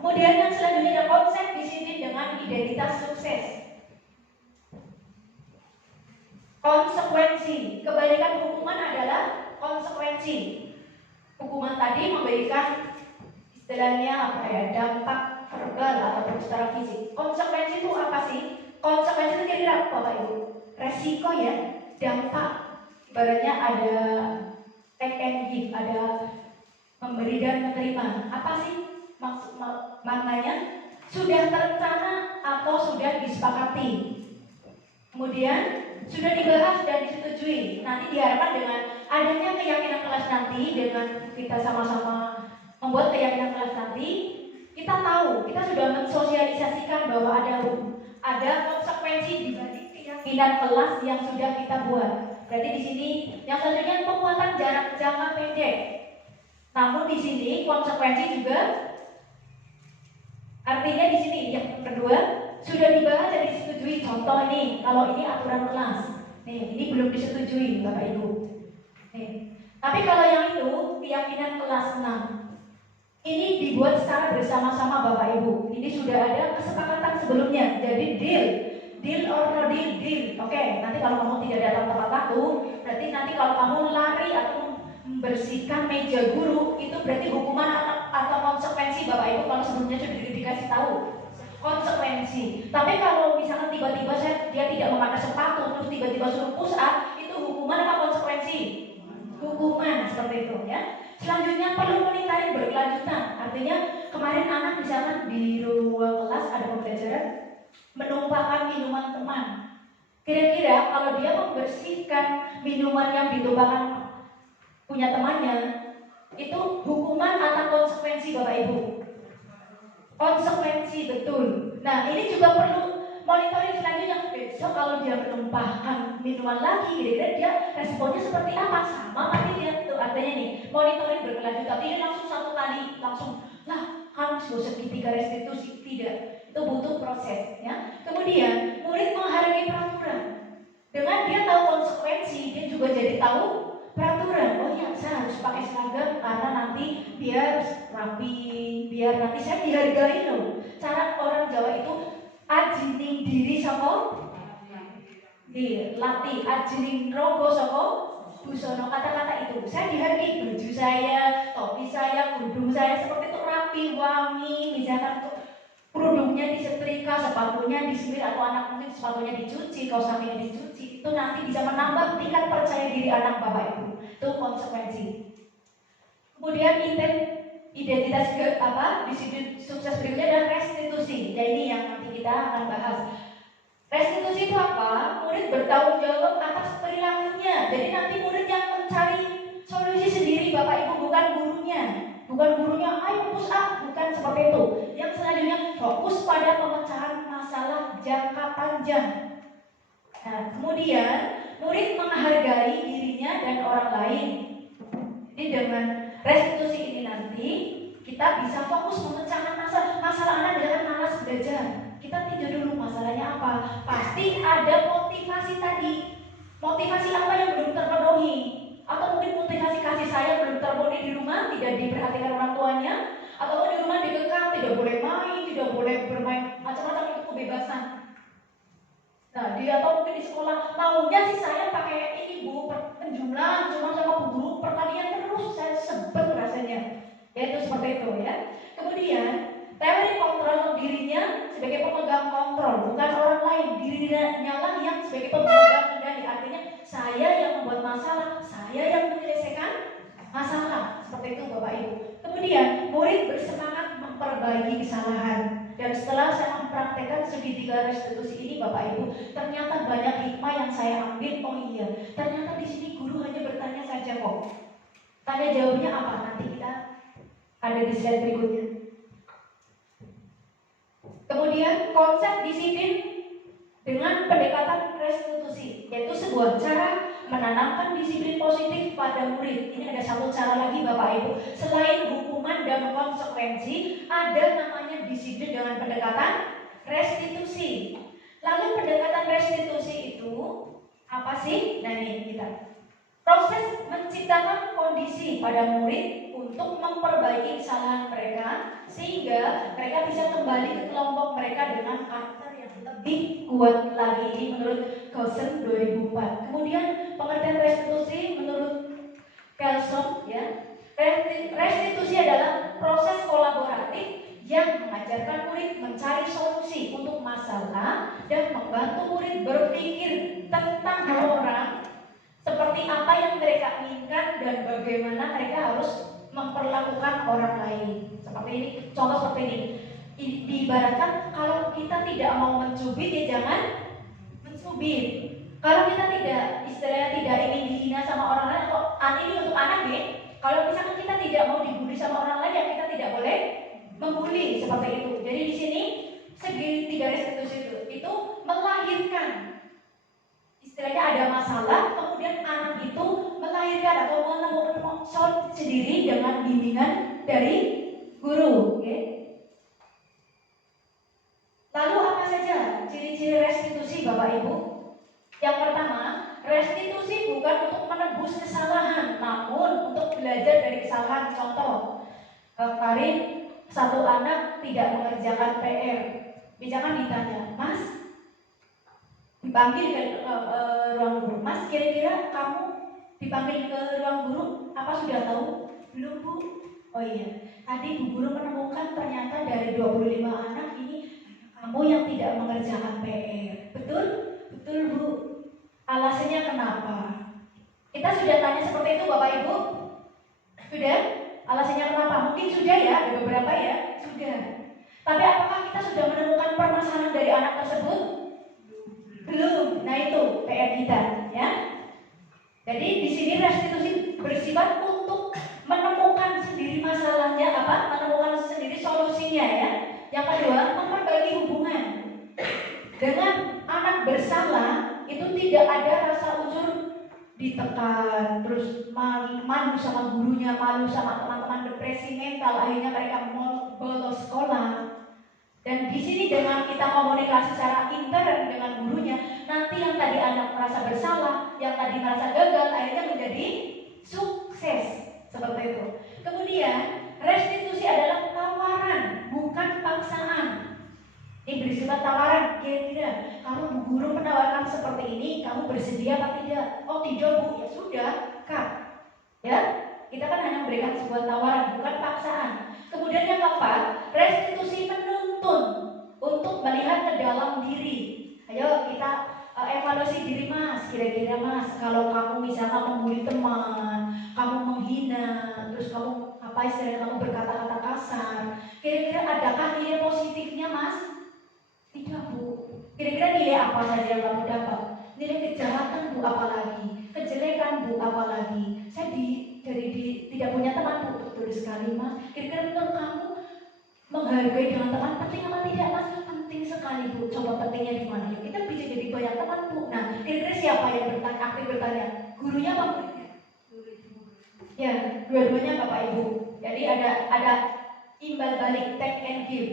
Kemudian yang selanjutnya ada konsep di sini dengan identitas sukses. Konsekuensi, kebalikan hukuman adalah konsekuensi. Hukuman tadi memberikan istilahnya dampak verbal ataupun secara fisik. Konsekuensi itu apa sih? Konsekuensi itu kira-kira apa Bapak Ibu? Resiko ya, dampak. Ibaratnya ada take and give, ada memberi dan menerima. Apa sih maknanya? Sudah terencana atau sudah disepakati. Kemudian sudah dibahas dan disetujui. Nanti diharapkan dengan adanya keyakinan kelas nanti, dengan kita sama-sama membuat keyakinan kelas nanti, kita tahu, kita sudah mensosialisasikan bahwa ada konsekuensi dibalik keyakinan kelas yang sudah kita buat. Berarti di sini yang selanjutnya penguatan jarak jangka pendek. Namun di sini konsekuensi juga artinya di sini yang kedua sudah dibahas dan disetujui. Contoh ini, kalau ini aturan kelas, nih ini belum disetujui Bapak Ibu. Nih. Tapi kalau yang itu keyakinan kelas 6, ini dibuat secara bersama-sama Bapak Ibu. Ini sudah ada kesepakatan sebelumnya. Jadi deal or no deal. Oke, nanti kalau kamu tidak datang tepat waktu, berarti nanti kalau kamu lari atau membersihkan meja guru, itu berarti hukuman atau konsekuensi Bapak Ibu kalau sebelumnya sudah dikasih tahu. Konsekuensi. Tapi kalau misalkan tiba-tiba dia tidak memakai sepatu terus tiba-tiba suruh push up, itu hukuman apa konsekuensi? Hukuman seperti itu ya. Selanjutnya perlu monitoring berkelanjutan. Artinya kemarin anak misalkan di ruang kelas ada pembelajaran menumpahkan minuman teman. Kira-kira kalau dia membersihkan minuman yang ditumpahkan punya temannya, itu hukuman atau konsekuensi Bapak Ibu? Konsekuensi, betul. Nah ini juga perlu monitoring selanjutnya. Besok kalau dia menumpahkan minuman lagi, kira-kira dia responnya seperti apa? Sama pasti dia tuh. Artinya nih monitoring berkelanjutan. Tapi ini langsung satu kali langsung harus segitiga restitusi, tidak. Itu butuh proses ya. Kemudian murid menghargai peraturan. Dengan dia tahu konsekuensi, dia juga jadi tahu peraturan. Oh ya, saya harus pakai seragam karena nanti biar rapi, biar nanti saya dihargai loh. Cara orang Jawa itu ajining diri saka latih, ajining rogo saka busono. Kata-kata itu saya dihargai, baju saya, topi saya, kerudung saya seperti itu rapi, wangi. Misalkan kerudungnya disetrika, sepatunya disemir, atau anak mungkin sepatunya dicuci, kaos kakinya dicuci, itu nanti bisa menambah tingkat percaya diri anak Bapak Ibu. Itu konsekuensi. Kemudian identitas di sini sukses berikutnya adalah restitusi. Ya ini yang nanti kita akan bahas. Restitusi itu apa? Murid bertanggung jawab atas perilakunya. Jadi nanti murid yang mencari solusi sendiri Bapak Ibu, bukan gurunya. Bukan gurunya, ayo push up, bukan seperti itu. Yang selanjutnya fokus pada pemecahan masalah jangka panjang. Nah, kemudian murid menghargai dirinya dan orang lain. Jadi dengan restitusi ini nanti kita bisa fokus memecahkan masalah anak dengan malas belajar. Kita tinjau dulu masalahnya apa. Pasti ada motivasi tadi. Motivasi apa yang belum terpenuhi? Atau mungkin motivasi kasih sayang belum terpenuhi di rumah, tidak diperhatikan orang tuanya, atau di rumah dikekang, tidak boleh main, tidak boleh bermain macam-macam, itu kebebasan. Nah, dia atau mungkin di sekolah maunya sih saya pakai ini bu, penjumlahan cuma sama bu guru perkalian terus, saya sebel rasanya. Ya itu seperti itu ya. Kemudian teori kontrol dirinya sebagai pemegang kontrol, bukan orang lain. Dirinya lah yang sebagai pemegang kendali. Artinya saya yang membuat masalah, saya yang menyelesaikan masalah. Seperti itu Bapak Ibu. Kemudian murid bersemangat memperbaiki kesalahan. Dan setelah saya mempraktekkan segitiga restitusi ini Bapak Ibu, ternyata banyak hikmah yang saya ambil. Oh iya, ternyata di sini guru hanya bertanya saja kok. Tanya jawabnya apa? Nanti kita ada di slide berikutnya. Kemudian konsep disiplin dengan pendekatan restitusi, yaitu sebuah cara menanamkan disiplin positif pada murid. Ini ada satu cara lagi Bapak Ibu, selain hukuman dan konsekuensi, ada namanya disiplin dengan pendekatan restitusi. Lalu pendekatan restitusi itu apa sih? Nah ini kita proses menciptakan kondisi pada murid untuk memperbaiki kesalahan mereka sehingga mereka bisa kembali ke kelompok mereka dengan karakter yang lebih kuat lagi. Ini menurut Gaussen 2004. Kemudian pengertian restitusi menurut Kelsom ya. Restitusi adalah proses kolaboratif yang mengajarkan murid mencari solusi untuk masalah dan membantu murid berpikir tentang orang seperti apa yang mereka inginkan dan bagaimana mereka harus memperlakukan orang lain. Seperti ini, contoh seperti ini. Diibaratkan kalau kita tidak mau mencubit ya jangan mencubit. Kalau kita tidak istilahnya tidak ingin dihina sama orang lain atau ini untuk anak ya. Kalau misalkan kita tidak mau dibully sama orang lain ya kita tidak boleh membuli seperti itu. Jadi di sini segitiga restitusi itu melahirkan istilahnya ada masalah, kemudian anak itu melahirkan atau menemukan solusi sendiri dengan bimbingan dari guru. Okay? Lalu apa saja ciri-ciri restitusi Bapak Ibu? Yang pertama, restitusi bukan untuk menebus kesalahan, namun untuk belajar dari kesalahan. Contoh, kemarin satu anak tidak mengerjakan PR, misalkan ditanya, Mas, dipanggil ke ruang guru, Mas kira-kira kamu dipanggil ke ruang guru apa sudah tahu? Belum Bu. Oh iya, tadi Bu Guru menemukan ternyata dari 25 anak ini kamu yang tidak mengerjakan PR. Betul? Betul Bu. Alasannya kenapa? Kita sudah tanya seperti itu Bapak Ibu? Sudah? Alasannya kenapa? Mungkin sudah ya, ada beberapa ya? Sudah. Tapi apakah kita sudah menemukan permasalahan dari anak tersebut? Belum. Nah itu PR kita, ya. Jadi di sini restitusi bersifat untuk menemukan sendiri masalahnya apa? Menemukan sendiri solusinya ya. Yang kedua, memperbaiki hubungan. Dengan anak bersalah itu tidak ada rasa uzur ditekan, terus malu sama gurunya, malu sama teman-teman, depresi mental, akhirnya mereka bolos sekolah. Dan di sini dengan kita komunikasi secara intern dengan gurunya, nanti yang tadi anak merasa bersalah, yang tadi merasa gagal, akhirnya menjadi sukses seperti itu. Kemudian restitusi adalah tawaran, bukan paksaan. Ini bersifat tawaran. Kira-kira kalau Bu Guru menawarkan seperti ini, kamu bersedia atau tidak? Oh tidak Bu, ya sudah, Kak. Ya, kita kan hanya memberikan sebuah tawaran, bukan paksaan. Kemudian yang keempat, restitusi menuntun untuk melihat ke dalam diri. Ayo kita evaluasi diri Mas. Kira-kira Mas, kalau kamu misalnya membuli teman, kamu menghina, terus kamu apa istilahnya, kamu berkata-kata kasar, kira-kira adakah nilai positifnya Mas? Tidak Bu. Kira-kira nilai apa saja yang kamu dapat? Nilai kejahatan Bu, apalagi kejelekan Bu, apalagi saya tidak punya teman Bu. Betul sekali Mas. Kira-kira menurut kamu menghargai dengan teman penting apa tidak Mas? Penting sekali Bu. Coba pentingnya di mana? Kita bisa jadi banyak teman Bu. Nah, kira-kira siapa yang bertanya, aktif bertanya? Gurunya apa muridnya? Ya, dua-duanya Bapak Ibu. Jadi ada imbal balik, take and give.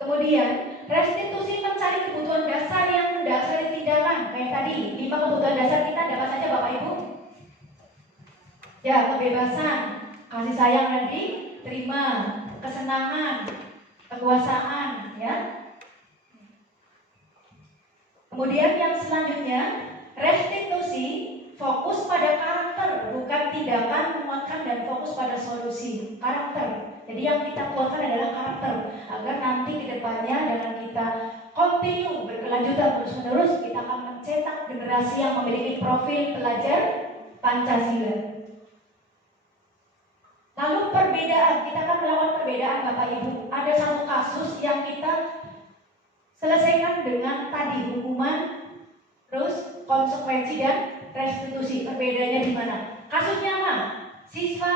Kemudian restitusi mencari kebutuhan dasar yang mendasari tindakan. Kayak tadi, 5 kebutuhan dasar kita ada apa saja Bapak Ibu? Ya, kebebasan, kasih sayang dan diterima, kesenangan, kekuasaan, ya. Kemudian yang selanjutnya, restitusi fokus pada karakter, bukan tindakan menguatkan, dan fokus pada solusi. Karakter. Jadi yang kita kuatkan adalah karakter, agar nanti ke depannya dengan kita continue berkelanjutan terus-menerus, kita akan mencetak generasi yang memiliki profil pelajar Pancasila. Lalu perbedaan, kita akan melawan perbedaan Bapak Ibu. Ada satu kasus yang kita selesaikan dengan tadi hukuman, terus konsekuensi dan restitusi. Perbedaannya di mana? Kasusnya apa? Siswa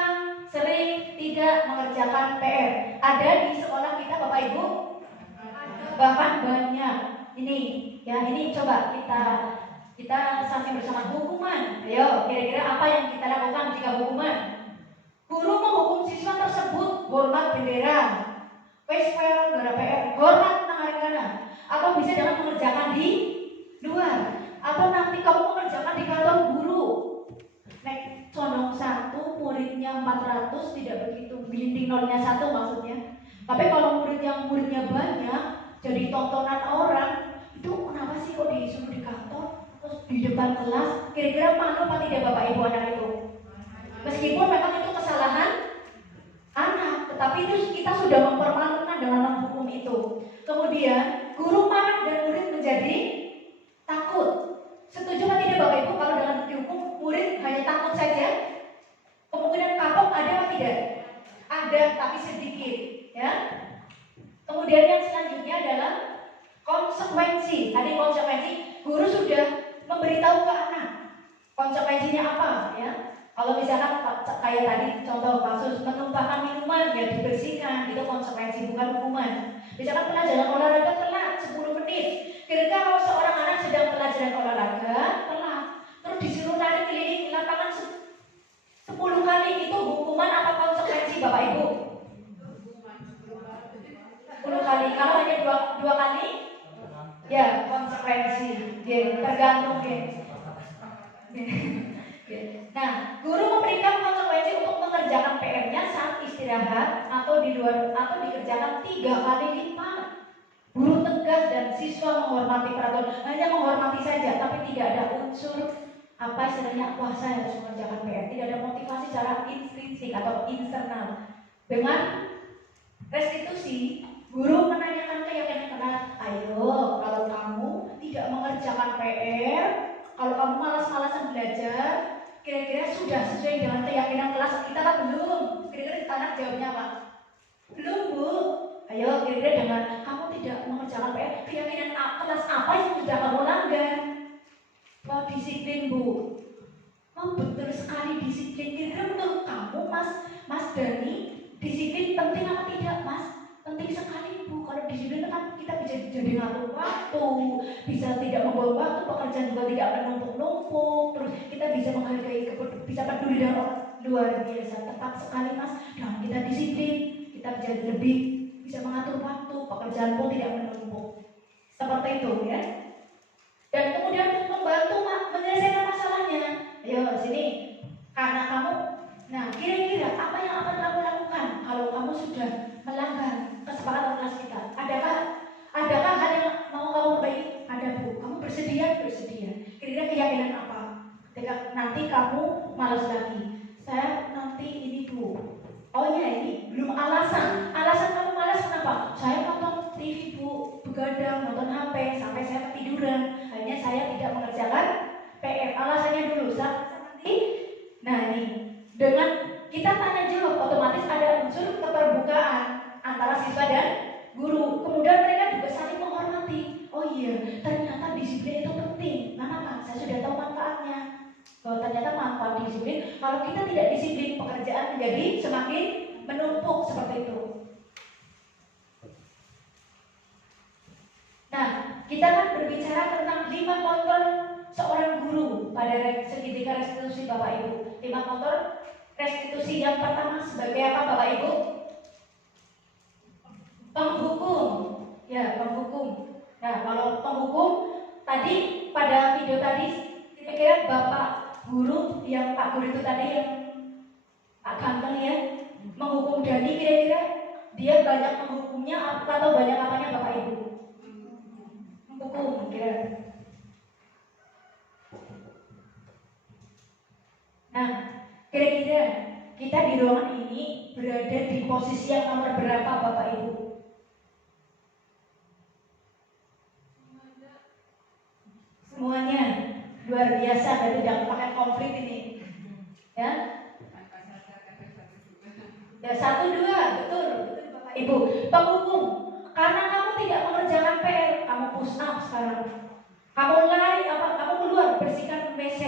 sering tidak mengerjakan PR. Ada di sekolah kita Bapak Ibu? Bahkan banyak. Ini, ya ini coba kita saksikan bersama hukuman. Ayo, kira-kira apa yang kita lakukan jika hukuman? Guru menghukum siswa tersebut hormat bendera, PSPR, negara PR, hormat tentang hari karena, atau bisa dengan mengerjakan di luar, atau nanti kamu mengerjakan di kantor guru. Nek condong 1, muridnya 400, tidak begitu binding nolnya 1 maksudnya. Tapi kalau muridnya banyak, jadi tontonan orang, itu kenapa sih kok disuruh di kantor, terus di depan kelas? Kira-kira malu apa tidak Bapak Ibu anak itu? Meskipun memang itu kesalahan anak, tetapi itu kita sudah mempermalukan dengan menghukum itu. Kemudian guru marah dan murid menjadi takut. Setuju atau tidak Bapak Ibu kalau dalam dihukum murid hanya takut saja? Kemungkinan kapok ada atau tidak? Ada, tapi sedikit, ya. Kemudian yang selanjutnya adalah konsekuensi. Tadi konsekuensi guru sudah memberitahu ke anak. Konsekuensinya apa, ya? Kalau misalkan kayak tadi contoh kasus menumpahkan minuman, ya dibersihkan, itu konsekuensi bukan hukuman. Misalkan pelajaran olahraga telat 10 menit. Kira-kira kalau seorang anak sedang pelajaran olahraga telat, terus disuruh lari keliling lapangan 10 kali, itu hukuman apa konsekuensi Bapak Ibu? 10 kali. Kalau hanya 2 kali, ya konsekuensi. Ya, tergantung ya. Nah, guru memberikan konsekuensi untuk mengerjakan PR-nya saat istirahat atau di luar atau dikerjakan 3 kali lipat. Guru tegas dan siswa menghormati peraturan, hanya menghormati saja, tapi tidak ada unsur apa istilahnya kuasa yang harus mengerjakan PR. Tidak ada motivasi secara intrinsik atau internal. Dengan restitusi, guru menanyakan keyakinan keras. Ayo, kalau kamu tidak mengerjakan PR, kalau kamu malas-malasan belajar, kira-kira sudah sesuai dengan keyakinan kelas kita kan belum? Kira-kira anak jawabnya apa? Belum Bu. Ayo kira-kira dengan kamu tidak mengerjakan PR, keyakinan kelas apa yang sudah kamu langgar? Oh disiplin Bu. Oh betul sekali disiplin. Kira-kira menurut kamu Mas Dani, disiplin penting apa tidak Mas? Penting sekali Bu. Kalau disiplin kan kita bisa jadi ngatur waktu, bisa tidak membuang waktu, pekerjaan juga tidak menumpuk-numpuk, terus kita bisa menghargai, bisa peduli dengan orang luar biasa. Tepat sekali Mas, dengan kita disiplin, kita jadi lebih bisa mengatur waktu, pekerjaan pun tidak menumpuk. Seperti itu ya. Dan kemudian membantu menyelesaikan masalahnya. Ayo sini, karena kamu, nah kira-kira apa yang akan kamu lakukan kalau kamu sudah melanggar kesepakatan kelas kita? Adakah hal yang mau kamu perbaiki? Ada Bu, kamu bersedia? Kira-kira keyakinan apa? Ketika nanti kamu malas lagi, saya nanti ini Bu. Oh iya ini belum alasan kamu malas kenapa? Saya nonton TV Bu, begadang, nonton HP, sampai saya ketiduran. Hanya saya tidak mengerjakan PR. Alasannya dulu, nanti. Nah ini, dengan kita tanya jawab, otomatis ada unsur keterbukaan antara siswa dan guru. Kemudian mereka juga saling menghormati. Oh iya, ternyata disiplin itu penting. Kenapa? Saya sudah tahu manfaatnya. Bahwa ternyata manfaat disiplin. Kalau kita tidak disiplin, pekerjaan menjadi semakin menumpuk seperti itu. Nah, kita akan berbicara tentang 5 faktor seorang guru pada segitiga restitusi Bapak Ibu. 5 faktor restitusi. Yang pertama sebagai apa Bapak Ibu? Penghukum. Ya, penghukum. Nah, kalau penghukum tadi pada video tadi kira-kira Bapak guru yang Pak guru itu tadi yang Pak Ganteng ya menghukum Dani, kira-kira dia banyak menghukumnya atau banyak apanya Bapak Ibu? Menghukum kira. Nah, kira-kira kita di ruangan ini berada di posisi yang nomor berapa Bapak Ibu? Semuanya luar biasa, berarti udah pakai konflik ini. Ya. Ya, 1, 2, betul Bapak Ibu. Penghukum, karena kamu tidak mengerjakan PR, kamu push up sekarang. Kamu lari kamu keluar bersihkan WC.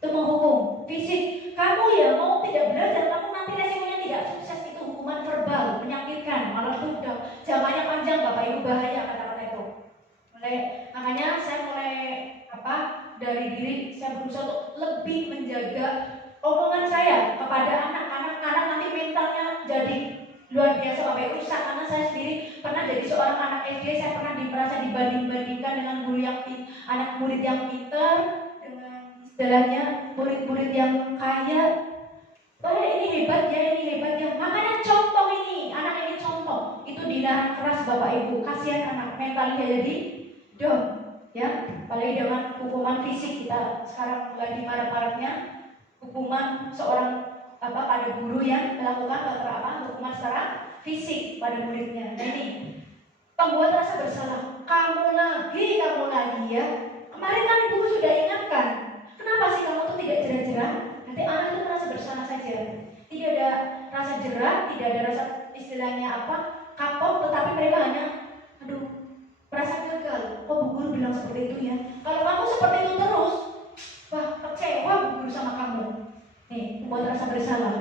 Itu menghukum. Fisik, kamu ya mau tidak belajar, kamu nanti resikonya tidak sukses, itu hukuman verbal, menyakitkan. Malah itu udah zamannya panjang Bapak Ibu, bahaya kata-kata itu. Makanya saya mulai dari diri saya berusaha untuk lebih menjaga omongan saya kepada anak-anak nanti mentalnya jadi luar biasa Bapak Ibu, rusak. Karena saya sendiri pernah jadi seorang anak SD, saya pernah merasa dibanding-bandingkan dengan guru yang anak murid yang pintar, dengan istilahnya murid-murid yang kaya. Oh ini hebat ya. Makanya contoh ini, anak ini contoh, itu dilarang keras Bapak Ibu. Kasihan anak, mentalnya jadi down. Ya, apalagi dengan hukuman fisik, kita sekarang lagi marak-maraknya hukuman seorang pada guru yang melakukan hukuman secara fisik pada muridnya. Nah ini pembuat rasa bersalah. Kamu lagi ya. Kemarin kan ibu sudah ingatkan. Kenapa sih kamu tuh tidak jerah-jerah? Nanti anak itu merasa bersalah saja. Tidak ada rasa jerah, tidak ada rasa istilahnya kapok, tetapi mereka hanya merasa gagal. Kok bu guru bilang seperti itu ya? Kalau kamu seperti itu terus, wah kecewa bu guru sama kamu. Nih, membuat rasa bersalah.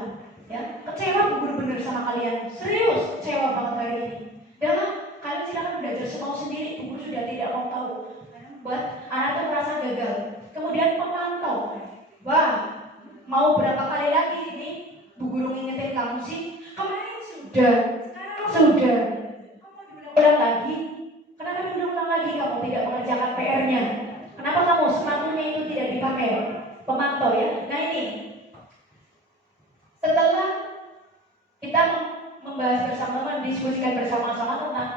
Ya, kecewa bu guru bener sama kalian. Serius, kecewa banget hari ini. Jangan, kalian silakan belajar semau sendiri. Bu guru sudah tidak mau tahu. Karena membuat anak itu merasa gagal. Kemudian pemantau. Wah, mau berapa kali lagi ini bu guru ngingetin kamu sih? Kemarin sudah, sekarang sudah. Kamu diulang lagi. Kenapa diulang lagi kamu tidak mengerjakan PR-nya? Kenapa kamu sepatunya itu tidak dipakai? Pemantau ya. Nah ini, setelah kita membahas bersama-sama, mendiskusikan bersama-sama tentang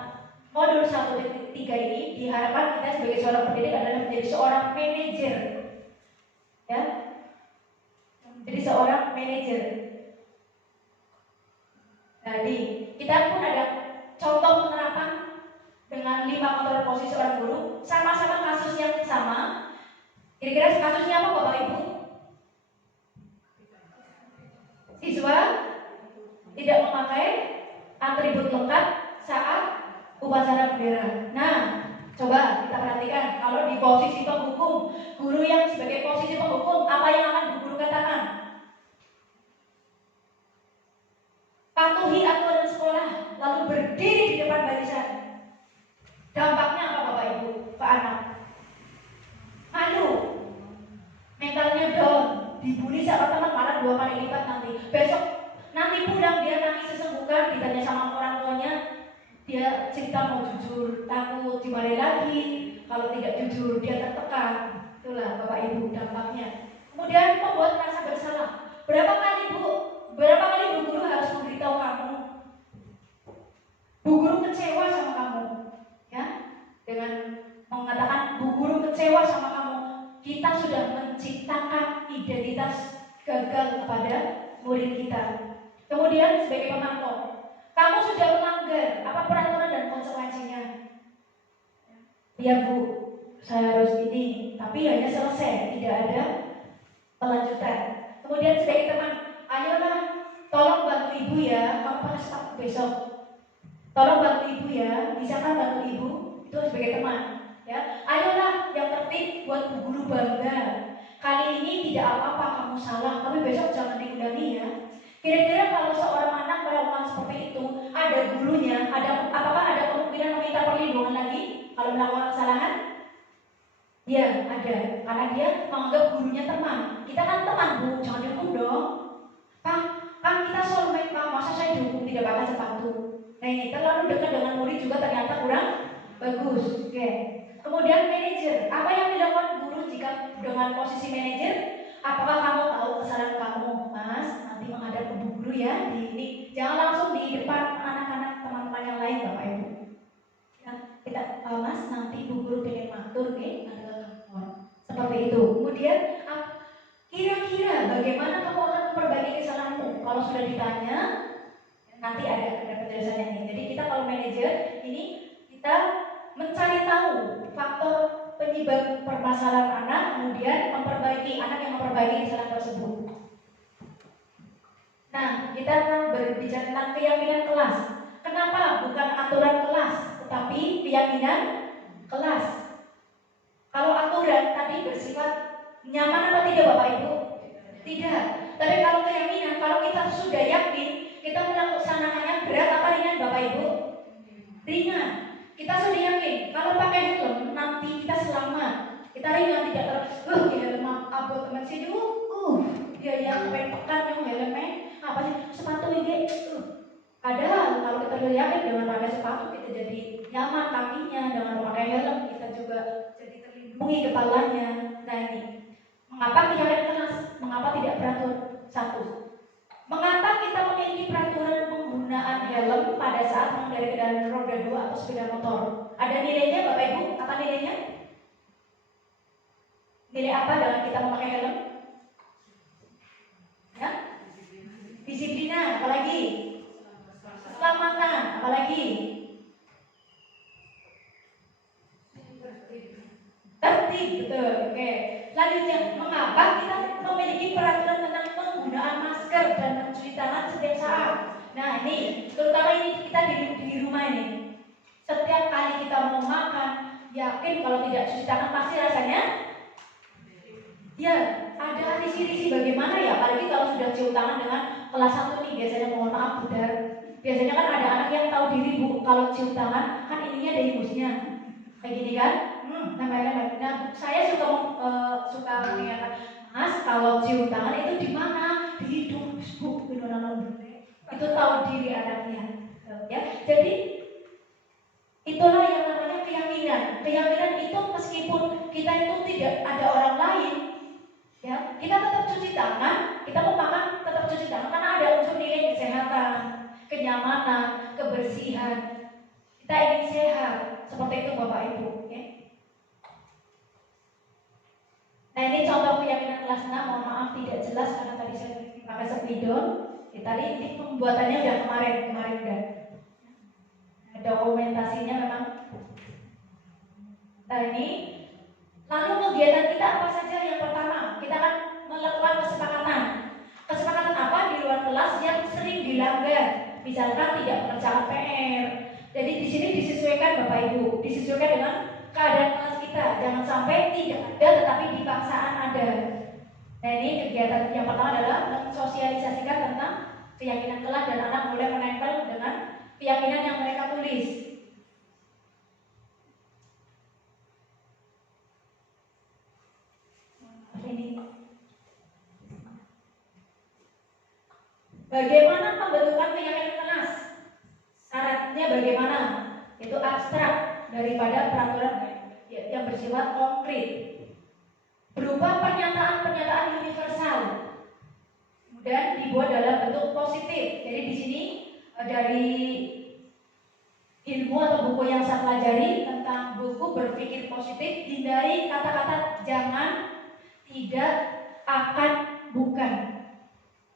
modul 1.3 ini, diharapkan kita sebagai seorang pendidik adalah menjadi seorang manajer. Ya, menjadi seorang manajer. Jadi kita pun ada contoh penerapan dengan 5 kontrol posisi seorang guru, sama-sama kasus yang sama. Kira-kira kasusnya apa Bapak Ibu? Siswa tidak memakai atribut lengkap saat upacara bendera. Nah, coba kita perhatikan kalau di posisi penghukum, guru yang sebagai posisi penghukum, apa yang akan guru katakan? Patuhi aturan sekolah, lalu berdiri di depan barisan. Dampaknya apa Bapak Ibu, Pak anak? Malu, mentalnya down, dibully sama teman, malah 2 kali lipat nanti. Besok nanti pulang dia nangis sesenggukan, ditanya sama orang tuanya, dia cerita mau jujur, takut dimarahi lagi. Kalau tidak jujur dia tertekan. Itulah Bapak Ibu dampaknya. Kemudian membuat rasa bersalah. Berapa kali Bu guru harus memberitahu kamu? Bu guru kecewa sama kamu. Ya, dengan mengatakan bu guru kecewa sama kamu, kita sudah menciptakan identitas gagal kepada murid kita. Kemudian sebagai pemantau, kamu sudah melanggar peraturan dan konsekuensinya. Ya bu, saya harus ini, tapi hanya selesai, tidak ada pelanjutan. Kemudian sebagai teman, ayolah, tolong bantu ibu ya, kamu pakai sepatu besok. Tolong bantu ibu ya, bisa kan bantu ibu? Itu sebagai teman. Ya, ayolah yang tertib buat bu guru bangga. Kali ini tidak apa-apa kamu salah, tapi besok jangan diulangi ya. Kira-kira kalau seorang anak melakukan seperti itu, ada gurunya, apakah ada kemungkinan meminta perlindungan lagi kalau melakukan kesalahan? Ya, ada. Karena dia menganggap gurunya teman. Kita kan teman bu, jangan dihukum dong. Pak, kan kita soulmate Pak, masa saya dihukum tidak pakai sepatu? Nah ini terlalu dekat dengan murid juga ternyata kurang bagus. Oke. Kemudian manajer, apa yang dilakukan guru jika dengan posisi manajer? Apakah kamu tahu kesalahan kamu, Mas? Nanti menghadap ke Bu Guru ya. Jangan langsung di depan anak-anak teman-teman yang lain, Bapak Ibu. Ya, kita, Mas, nanti Bu Guru pengen matur, nih, ada kantor. Seperti itu. Kemudian, kira-kira bagaimana kamu akan memperbaiki kesalahanmu? Kalau sudah ditanya, nanti ada penjelasannya nih. Jadi kita kalau manajer ini kita mencari tahu faktor penyebab permasalahan anak, kemudian memperbaiki anak yang memperbaiki kesalahan tersebut. Nah, kita akan berbicara tentang keyakinan kelas. Kenapa bukan aturan kelas, tetapi keyakinan kelas? Kalau aturan tadi bersifat nyaman apa tidak, Bapak Ibu? Tidak. Tapi kalau keyakinan, kalau kita sudah yakin, kita melaksanakannya berat apa ringan, Bapak Ibu? Ringan. Kita sudah yakin kalau pakai helm nanti kita selamat. Kita ringan, tidak terus helm abot teman sini dia yang pengen pekan yang helmnya apa sih sepatu ini padahal kalau kita sudah yakin dengan pakai sepatu kita jadi nyaman kakinya, dengan memakai helm kita juga jadi terlindungi kepalanya. Nah ini mengapa keyakinan kelas, mengapa tidak beratur? Satu, mengapa kita memiliki peraturan penggunaan helm pada saat mengendarai kendaraan roda 2 atau sepeda motor? Ada nilainya, Bapak Ibu? Apa nilainya? Nilai apa dengan kita memakai helm? Ya? Disiplinan, apalagi? Keselamatan, apalagi? Tertib, betul. Oke. Selanjutnya, mengapa kita memiliki peraturan tentang penggunaan masker dan mencuci tangan setiap saat? Nah ini, terutama ini kita di rumah ini. Setiap kali kita mau makan, yakin kalau tidak cuci tangan pasti rasanya ya ada risi-risi bagaimana ya. Apalagi kalau sudah cium tangan dengan kelas 1 nih, biasanya mohon maaf Budar. Biasanya kan ada anak yang tahu diri Bu, kalau cium tangan kan ininya ada imusnya. Kayak gini kan? Nambah-nambah. Nah, saya suka mengingatkan, Mas, kalau cium tangan itu di mana? Di hidung, Bu. Itu tahu diri anaknya. Ya, jadi itulah yang namanya keyakinan. Keyakinan itu meskipun kita itu tidak ada orang lain, ya, kita tetap cuci tangan. Kita mau makan tetap cuci tangan karena ada unsur nilai kesehatan, kenyamanan, kebersihan. Kita ingin sehat. Seperti itu Bapak Ibu. Ya. Nah ini contoh keyakinan kelas 6, mohon maaf tidak jelas karena tadi saya pakai spidol. Tadi ini pembuatannya udah kemarin udah. Dokumentasinya memang. Nah ini, lalu kegiatan kita apa saja? Yang pertama, kita akan melakukan kesepakatan. Kesepakatan apa di luar kelas yang sering dilanggar? Misalkan tidak mengerjakan PR. Jadi di sini disesuaikan Bapak Ibu, disesuaikan dengan keadaan kelas kita. Jangan sampai tidak ada tetapi dipaksaan ada. Nah ini kegiatan yang pertama adalah mensosialisasikan tentang keyakinan kelas dan anak boleh menempel dengan keyakinan yang mereka tulis. Ini. Bagaimana pembentukan keyakinan kelas? Syaratnya bagaimana? Itu abstrak daripada peraturan yang bersifat konkret. Berupa pernyataan-pernyataan universal. Kemudian dibuat dalam bentuk positif. Jadi di sini dari ilmu atau buku yang saya pelajari tentang buku berpikir positif, hindari kata-kata jangan, tidak, akan, bukan.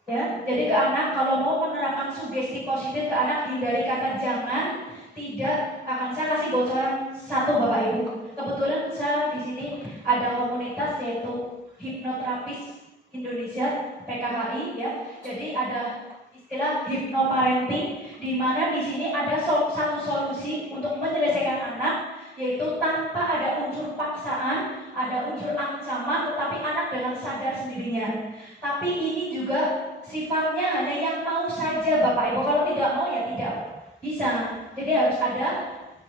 Ya, jadi ke anak kalau mau menerapkan sugesti positif ke anak, hindari kata jangan, tidak, akan. Saya kasih bocoran satu Bapak Ibu. Kebetulan saya di sini ada komunitas yaitu Hipnoterapis Indonesia PKHI ya. Jadi ada istilah hipnoparenting di mana di sini ada satu solusi untuk menyelesaikan anak, yaitu tanpa ada unsur paksaan, ada unsur ancaman, tetapi anak dengan sadar sendirinya. Tapi ini juga sifatnya hanya yang mau saja Bapak Ibu. Kalau tidak mau ya tidak bisa. Jadi harus ada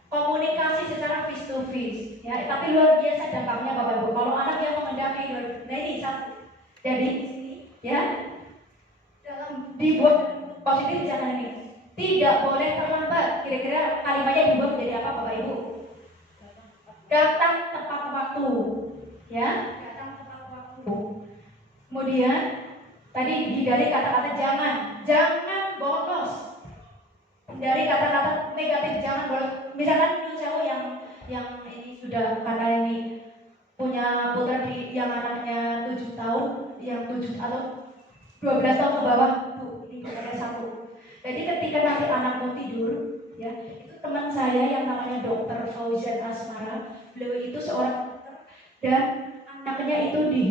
komunikasi secara face to face ya. Tapi luar biasa dampaknya Bapak Ibu. Kalau anak yang mengendaki, nah ini satu. Jadi di sini ya dalam dibuat positif jangan ini. Tidak boleh terlambat. Kira-kira kalimatnya diubah menjadi apa Bapak Ibu? Datang tepat waktu. Ya, datang tepat waktu. Kemudian tadi hindari kata-kata jangan bolos. Hindari kata-kata negatif, jangan bolos. Misalkan saya yang ini sudah karena ini punya putra yang anaknya 7 tahun, yang 7 atau 12 tahun ke bawah, Bu, ini ada satu. Jadi ketika nanti anak mau tidur, ya, itu teman saya yang namanya Dokter Fauzan Asmara, beliau itu seorang dokter dan anaknya itu di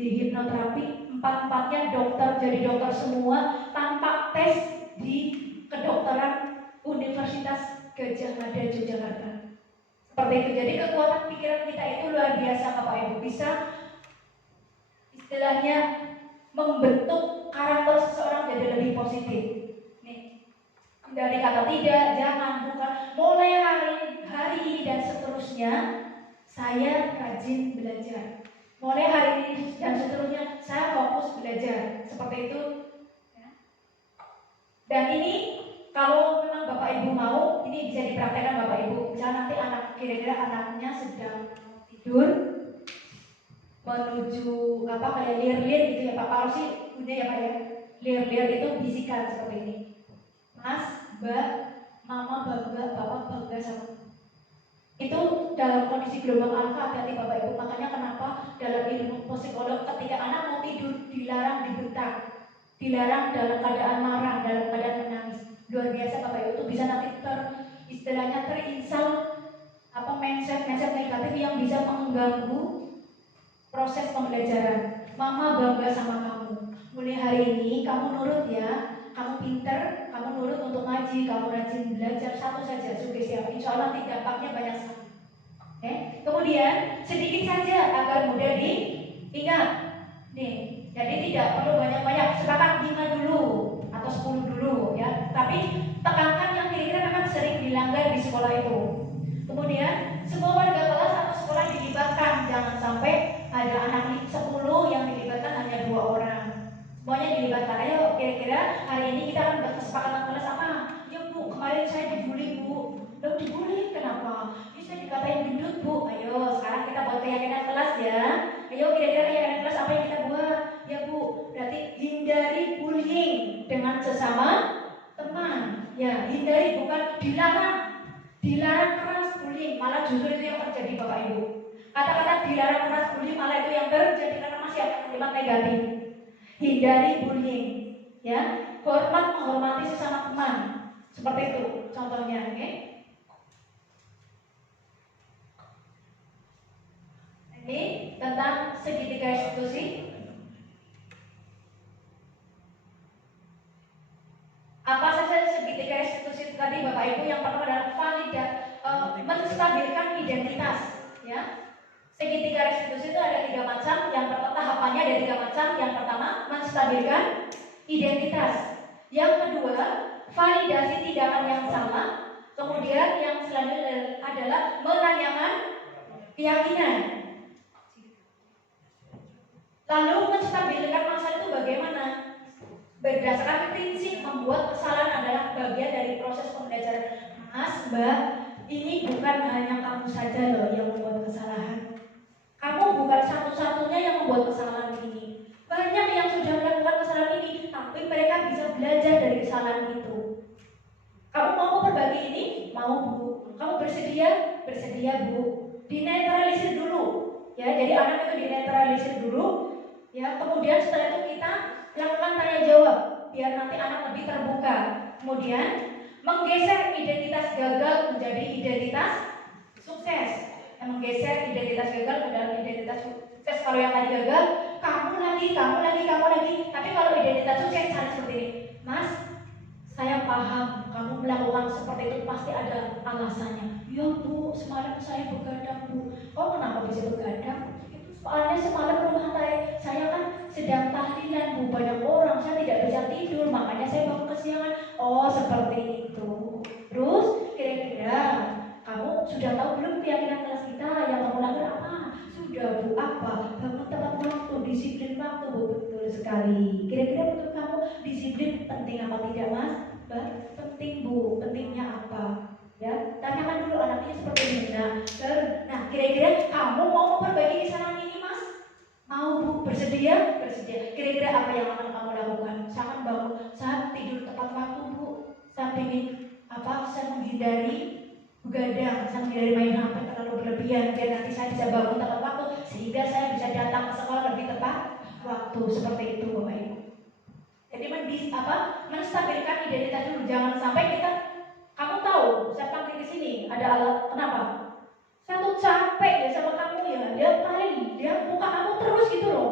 hipnoterapi, empat-empatnya dokter, jadi dokter semua tanpa tes di kedokteran Universitas Gadjah Mada Yogyakarta. Seperti itu. Jadi kekuatan pikiran kita itu luar biasa Bapak Ibu, bisa istilahnya membentuk karakter seseorang jadi lebih positif. Nih, dari kata tidak, jangan, bukan, mulai hari ini dan seterusnya saya rajin belajar. Mulai hari ini dan seterusnya saya fokus belajar. Seperti itu. Dan ini kalau memang Bapak Ibu mau, ini bisa dipraktekkan Bapak Ibu. Misalnya nanti kira-kira anaknya sedang tidur menuju kayak lir-lir gitu ya Pak. Kalau sih udah ya Pak ya. Lir-lir itu bisikan seperti ini. Mas, Mbak, Mama bangga, Bapak bangga sama. Itu dalam kondisi gelombang alfa hati Bapak Ibu. Makanya kenapa dalam ilmu psikolog ketika anak mau tidur dilarang dibentak, dilarang dalam keadaan marah, dalam keadaan menangis. Luar biasa Bapak Ibu, itu bisa nanti istilahnya terinstal mindset negatif yang bisa mengganggu proses pembelajaran. Mama bangga sama kamu. Mulai hari ini kamu nurut ya, kamu pinter, kamu nurut untuk ngaji, kamu rajin belajar, satu saja sugesti apa? Insya Allah nanti dampaknya banyak sekali. Kemudian sedikit saja agar mudah diingat. Nih, jadi tidak perlu banyak-banyak, sepakat 5 dulu atau 10 dulu ya. Tapi tekankan yang kira-kira memang sering dilanggar di sekolah itu. Kemudian semua warga kelas atau sekolah dilibatkan, jangan sampai ada anak 10 yang dilibatkan hanya 2 orang. Semuanya dilibatkan. Ayo kira-kira hari ini kita akan berkesepakatan kelas apa? Ya Bu, kemarin saya dibully Bu. Loh dibully kenapa? Ya saya dikatain gendut Bu. Ayo sekarang kita buat keyakinan kelas ya. Ayo kira-kira keyakinan kelas apa yang kita buat? Ya Bu, berarti hindari bullying dengan sesama teman. Ya, hindari, bukan dilarang. Dilarang keras bullying, malah justru itu yang terjadi Bapak Ibu. Kata-kata dilarang keras bullying malah itu yang terjadi karena masih ada kalimat negatif. Hindari bullying, ya. Menghormati sesama teman. Seperti itu contohnya, oke? Ini tentang segitiga institusi. Apa saja segitiga institusi tadi Bapak Ibu? Yang pertama adalah menstabilkan identitas, ya. Segitiga restitusi itu ada 3 macam. Yang pertama tahapannya ada 3 macam. Yang pertama menstabilkan identitas. Yang kedua validasi tindakan yang sama. Kemudian yang selanjutnya adalah menanyakan keyakinan. Lalu menstabilkan masalah itu bagaimana? Berdasarkan prinsip membuat kesalahan adalah bagian dari proses pembelajaran. Mas, Mbak, ini bukan hanya kamu saja loh yang membuat kesalahan. Kamu bukan satu-satunya yang membuat kesalahan ini. Banyak yang sudah melakukan kesalahan ini, tapi mereka bisa belajar dari kesalahan itu. Kamu mau berbagi ini? Mau Bu. Kamu bersedia? Bersedia Bu. Dinetralisir dulu. Ya, jadi anak itu dinetralisir dulu. Ya, kemudian setelah itu kita lakukan tanya jawab biar nanti anak lebih terbuka. Kemudian menggeser identitas gagal menjadi identitas sukses. Menggeser identitas gagal menjadi identitas sukses. Kalau yang tadi gagal, kamu lagi. Tapi kalau identitas sukses harus seperti ini. Mas, saya paham kamu melakukan seperti itu pasti ada alasannya. Ya Bu, semalam saya begadang Bu. Oh kenapa bisa begadang? Soalnya semalam rumah saya kan sedang tahlilan Bu, banyak orang, saya tidak bisa tidur, makanya saya bangun kesiangan. Oh seperti itu. Terus kira-kira kamu sudah tahu belum keyakinan kelas kita yang kamu langgar apa? Sudah Bu, apa? Bangun tepat waktu, disiplin waktu Bu, betul sekali. Kira-kira menurut kamu disiplin penting apa tidak Mas? Mbak, penting Bu, pentingnya apa? Ya, tanyakan dulu anaknya seperti ini. Nah, kira-kira kamu mau memperbaiki kesalahan ini, Mas? Mau Bu, bersedia? Bersedia. Kira-kira apa yang akan kamu lakukan? Saya bangun, saya tidur tepat waktu Bu. Saya ingin saya menghindari begadang, saya menghindari main HP terlalu berlebihan biar nanti saya bisa bangun tepat waktu sehingga saya bisa datang ke sekolah lebih tepat waktu. Seperti itu Bapak Ibu. Jadi menstabilkan identitas dulu. Jangan sampai kamu tahu saya panggil di sini ada alat kenapa? Saya tuh capek ya sama kamu ya. Dia buka kamu terus gitu loh.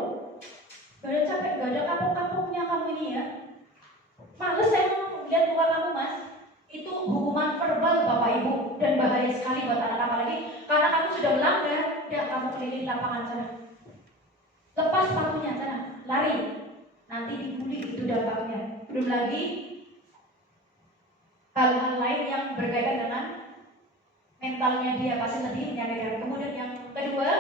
Gak ada capek, gak ada kapok-kapoknya kamu ini ya. Males saya mau lihat muka kamu Mas. Itu hukuman verbal Bapak Ibu dan bahaya sekali buat anak apalagi karena kamu sudah melanggar. Udah kamu keliling lapangan sana. Lepas sepatunya sana, lari. Nanti dibully itu dampaknya. Belum lagi hal-hal lain yang berkaitan dengan mentalnya dia pasti lebih menyakitkan. Kemudian yang kedua,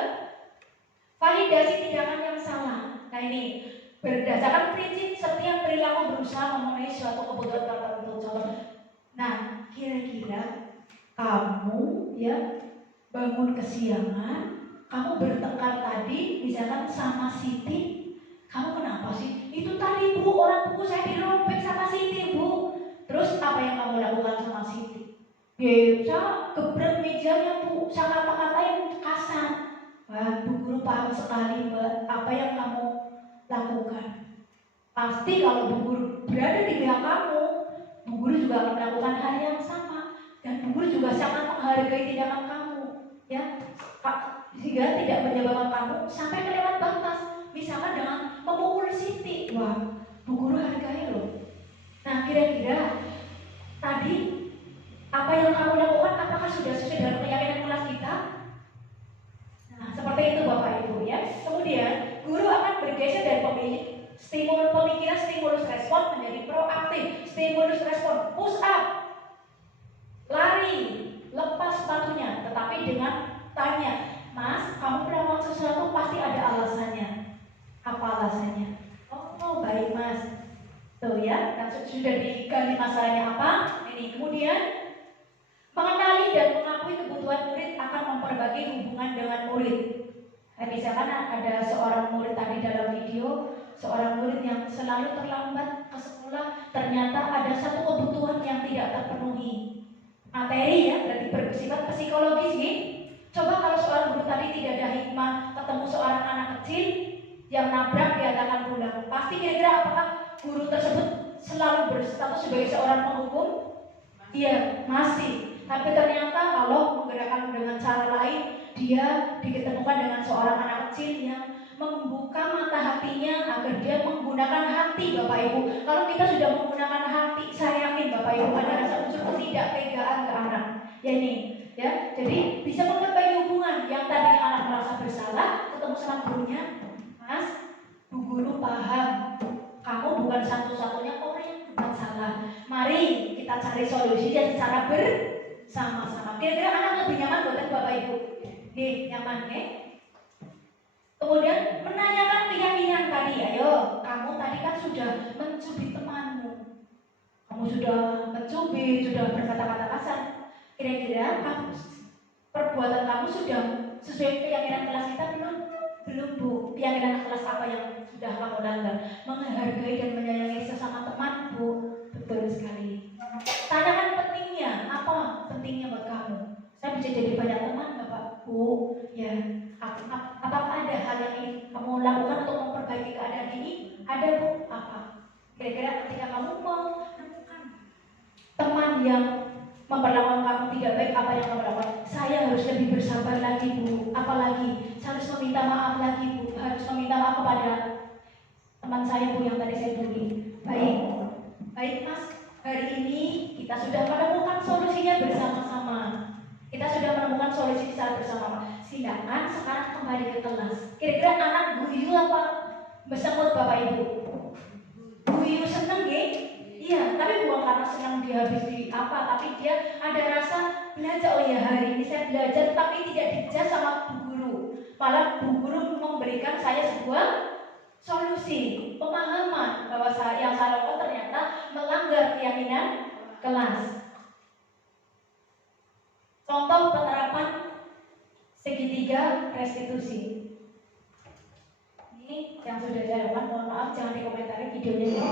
validasi tindakan yang salah. Nah ini berdasarkan prinsip setiap perilaku berusaha memenuhi suatu kebutuhan tertentu. Nah kira-kira kamu ya bangun kesiangan, kamu bertengkar tadi misalkan sama Siti, kamu kenapa sih? Itu tadi Bu, orang buku saya dirobek sama Siti Bu. Terus apa yang kamu lakukan sama Siti? Ya, saya gebrak mejanya Bu, saya kata-katain kasar. Wah, Bu Guru paham sekali Mbak, apa yang kamu lakukan. Pasti kalau Bu Guru berada di pihak kamu, Bu Guru juga akan melakukan hal yang sama. Dan Bu Guru juga sangat menghargai tindakan kamu, ya, sehingga tidak menyebabkan kamu sampai kelewat batas. Misalkan dengan memukul Siti, wah, Bu Guru hargai loh. Nah, kira-kira tadi apa yang kamu lakukan apakah sudah sesuai dengan keyakinan kelas kita? Nah, seperti itu Bapak Ibu ya. Kemudian guru akan bergeser dari pemikiran stimulus respon menjadi proaktif. Stimulus respon, push up, lari, lepas sepatunya, tetapi dengan tanya, Mas, kamu melakukan sesuatu pasti ada alasannya. Apa alasannya? Oh baik Mas. Tuh ya, sudah digali masalahnya apa? Ini kemudian mengenali dan mengakui kebutuhan murid akan memperbaiki hubungan dengan murid. Misalkan ada seorang murid tadi dalam video, seorang murid yang selalu terlambat ke sekolah, ternyata ada satu kebutuhan yang tidak terpenuhi. Materi ya, berarti bersifat psikologis nih. Coba kalau seorang guru tadi tidak ada hikmah, ketemu seorang anak kecil yang nabrak diatakan pulang, pasti kira-kira apakah guru tersebut selalu berstatus sebagai seorang penghukum? Iya, masih. Tapi ternyata Allah menggerakkan dengan cara lain. Dia diketemukan dengan seorang anak kecil yang membuka mata hatinya agar dia menggunakan hati Bapak Ibu. Kalau kita sudah menggunakan hati, saya yakin Bapak Ibu ada rasa unsur ketidaktegaan ke anak. Ya ini, ya. Jadi bisa memperbaiki hubungan. Yang tadinya anak merasa bersalah, ketemu sama gurunya, Mas, Bu Guru paham. Kamu bukan satu-satunya orang yang bukan salah. Mari kita cari solusinya secara bersama-sama. Kira-kira anak lebih nyaman buatan Bapak Ibu? Nyaman ya? Kemudian menanyakan keyakinan tadi. Ayo, kamu tadi kan sudah mencubit temanmu. Kamu sudah mencubit, sudah berkata-kata kasar. Kira-kira perbuatan kamu sudah sesuai keyakinan kelas kita belum? Belum Bu. Keyakinan kelas apa yang sudah kamu langgar? Menghargai dan menyayangi sesama teman Bu. Betul sekali. Tanyakan pentingnya, apa pentingnya buat kamu? Saya bisa jadi banyak teman Bapak Bu. Ya, apakah ada hal yang ingin kamu lakukan untuk memperbaiki keadaan ini? Ada Bu. Apa? Kira-kira ketika kamu menemukan teman yang memperlakukan kamu tidak baik, apa yang kamu lakukan? Saya harus lebih bersabar lagi Bu. Apalagi saya harus meminta maaf lagi Bu. Harus meminta maaf kepada teman saya Bu yang tadi saya bully. Baik Mas. Hari ini kita sudah menemukan solusinya bersama-sama. Kita sudah menemukan solusi secara bersama. Silakan sekarang kembali ke kelas. Kira-kira anak guyu apa besemut Bapak Ibu? Guyu seneng ya? Iya, tapi bukan karena senang dia habis di apa, tapi dia ada rasa belajar. Oh ya, hari ini saya belajar tapi tidak dijudge sama Bu Guru. Malah Bu Guru memberikan saya sebuah solusi, pemahaman bahwa yang saya lakukan ternyata melanggar keyakinan kelas. Contoh penerapan segitiga restitusi. Ini yang sudah saya dapat, mohon maaf jangan dikomentari videonya.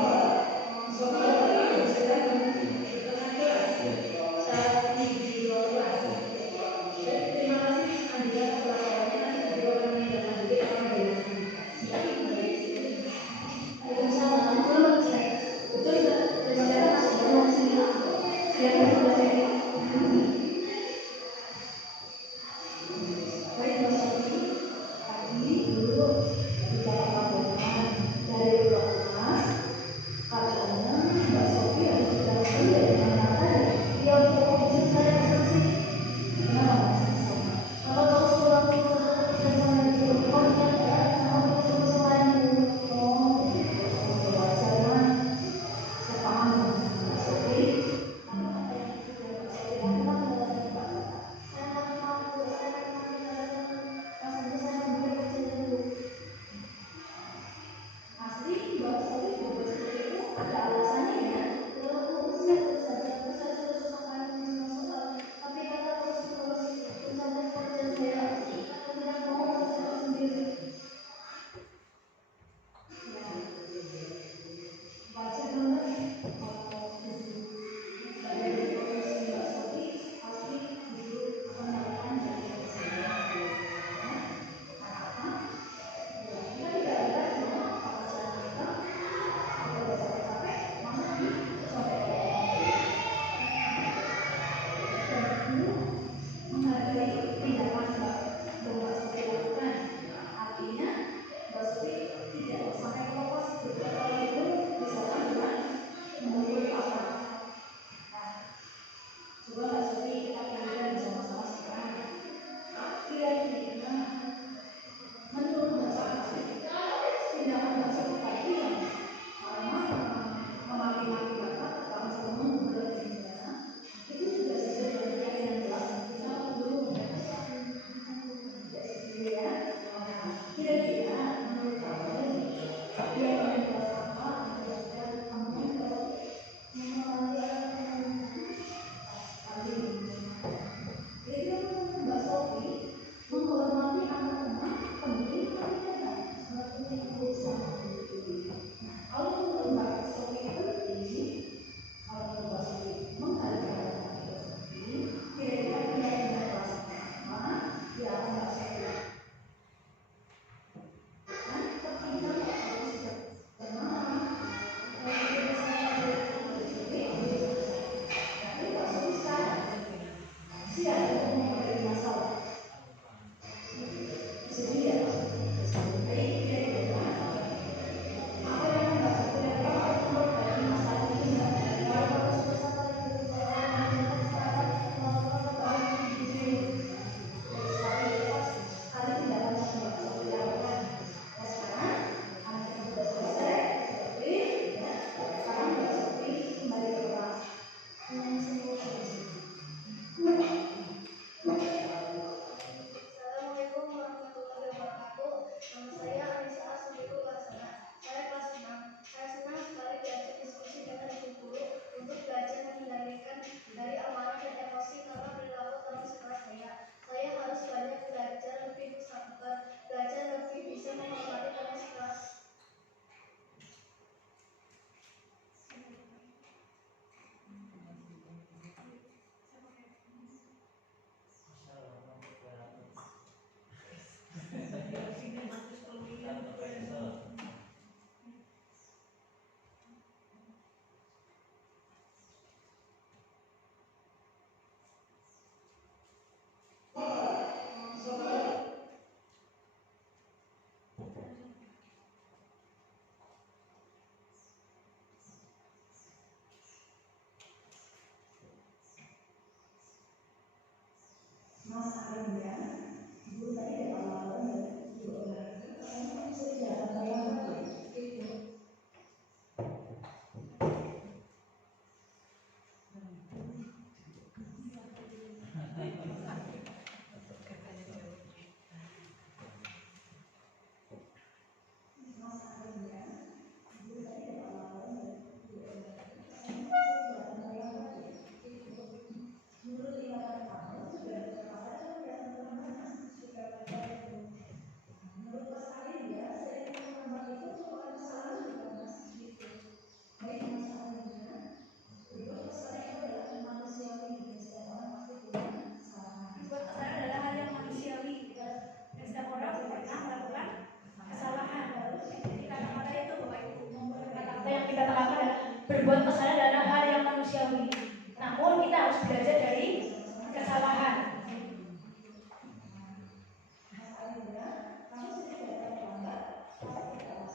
lakukan adalah berbuat kesalahan adalah hal yang manusiawi. Namun kita harus belajar dari kesalahan.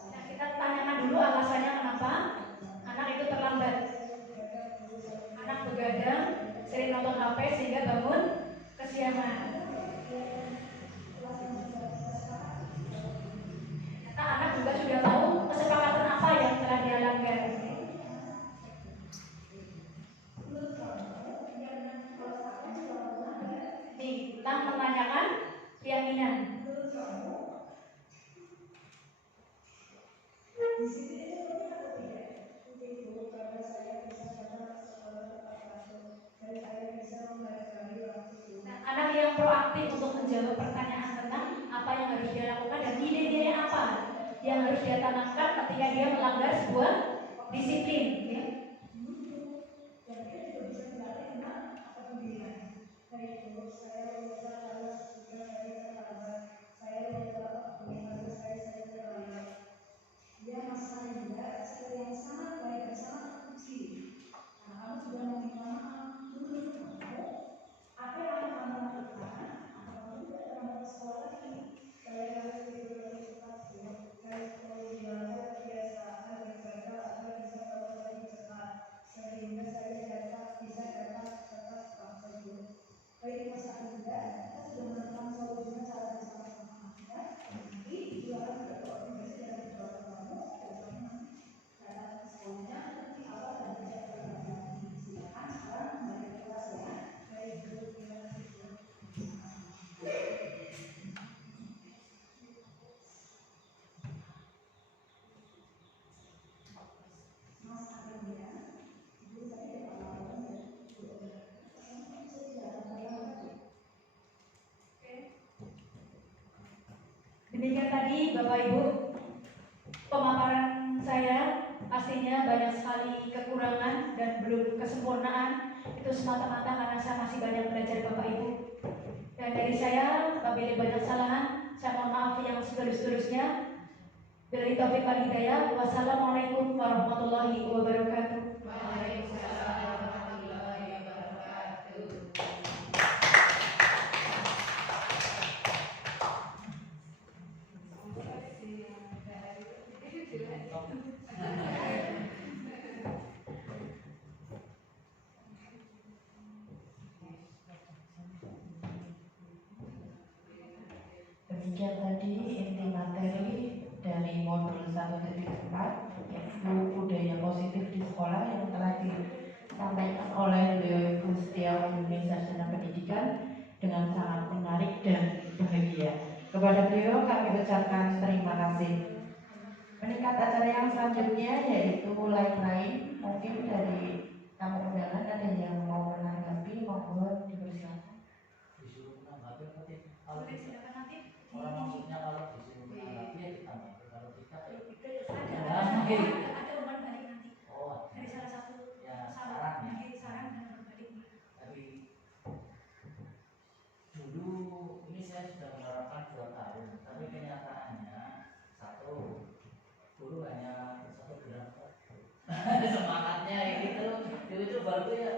Nah, kita tanyakan dulu alasannya kenapa anak itu terlambat. Anak begadang, sering nonton HP sehingga bangun kesiangan. Ternyata anak juga sudah tahu kesepakatan apa yang telah dia langgar. Kita menanyakan keyakinan. Nah, anak yang proaktif untuk menjawab pertanyaan tentang apa yang harus dia lakukan dan ide-ide apa yang harus dia tanamkan ketika dia melanggar sebuah disiplin. Ya. Demikian tadi Bapak Ibu pemaparan saya, pastinya banyak sekali kekurangan dan belum kesempurnaan. Itu semata-mata karena saya masih banyak belajar Bapak Ibu. Dan dari saya apabila banyak kesalahan, saya mohon maaf yang setulus-tulusnya. Billahi taufiq wal hidayah. Wassalamualaikum warahmatullahi wabarakatuh. Waalaikumsalam warahmatullahi wabarakatuh. Demikian tadi inti materi dari modul 1.4 yaitu budaya positif di sekolah yang telah disampaikan oleh beliau Ibu Setiawati Sarjana Pendidikan dengan sangat menarik dan bahagia. Kepada beliau kami ucapkan terima kasih. Meningkat acara yang selanjutnya yaitu lain-lain, mungkin dari tamu undangan ada yang mau menanggapi, monggo dipersilakan. Disuruh menanggapi kalau Boleh silakan nanti. orang maksudnya kalau disuruh menanggapi ya ditanggapi, kalau kita Ada umpan balik nanti oh dari salah satu ya saran, saran ya. mungkin saran dan umpan balik. Tapi dulu ini saya sudah menerapkan 2 tahun, tapi kenyataannya satu guru hanya 1 bulan kok. Semangatnya gitu itu baru ya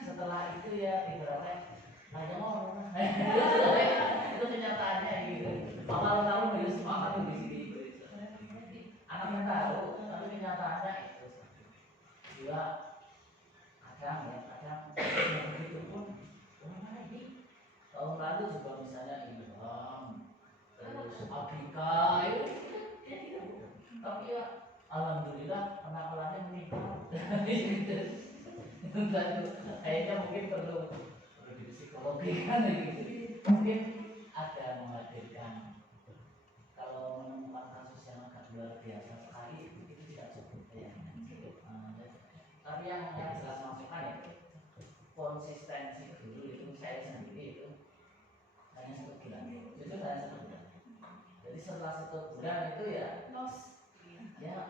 setelah itu ya ibaratnya aja mau itu kenyataannya gitu. Awal tahun ya semangat tuh di sini anaknya tahu, tapi kenyataannya itu juga kadang begitu pun orang lagi tahun lalu juga misalnya Ilham terus Abika itu dia tidak bukan, tapi ya alhamdulillah anak-anaknya meninggal. Itu kayaknya mungkin perlu di psikologi kan gitu. Mungkin ada menghadirkan kalau menemukan kasus yang agak luar biasa sekali itu tidak cukup ya. Tapi yang jelas masukan ya konsistensi dulu itu saya sendiri itu hanya 1 bulan, jujur hanya 1 bulan. Jadi setelah 1 bulan itu ya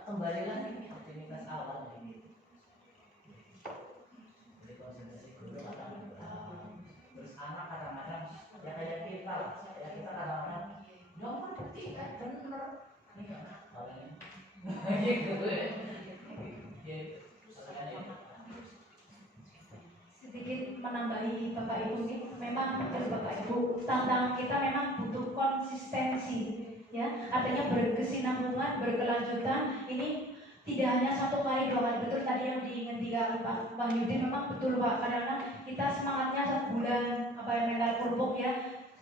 kembali lagi aktivitas awal gitu. Jadi konsentrasi guru kadang terus anak kadang-kadang ya kayak kita lah, ya kita kadang-kadang nyoba detik kan bener ini nggak awalnya gitu. Sedikit menambahi Bapak Ibu, memang betul Bapak Ibu, tantangan kita memang butuh konsistensi, ya, artinya berkesinambungan, berkelanjutan. Ini tidak hanya satu kali dua kali, betul tadi yang diingatkan Pak Yudi, memang betul Pak. Kadang-kadang kita semangatnya sebulan apa yang mental pupuk ya,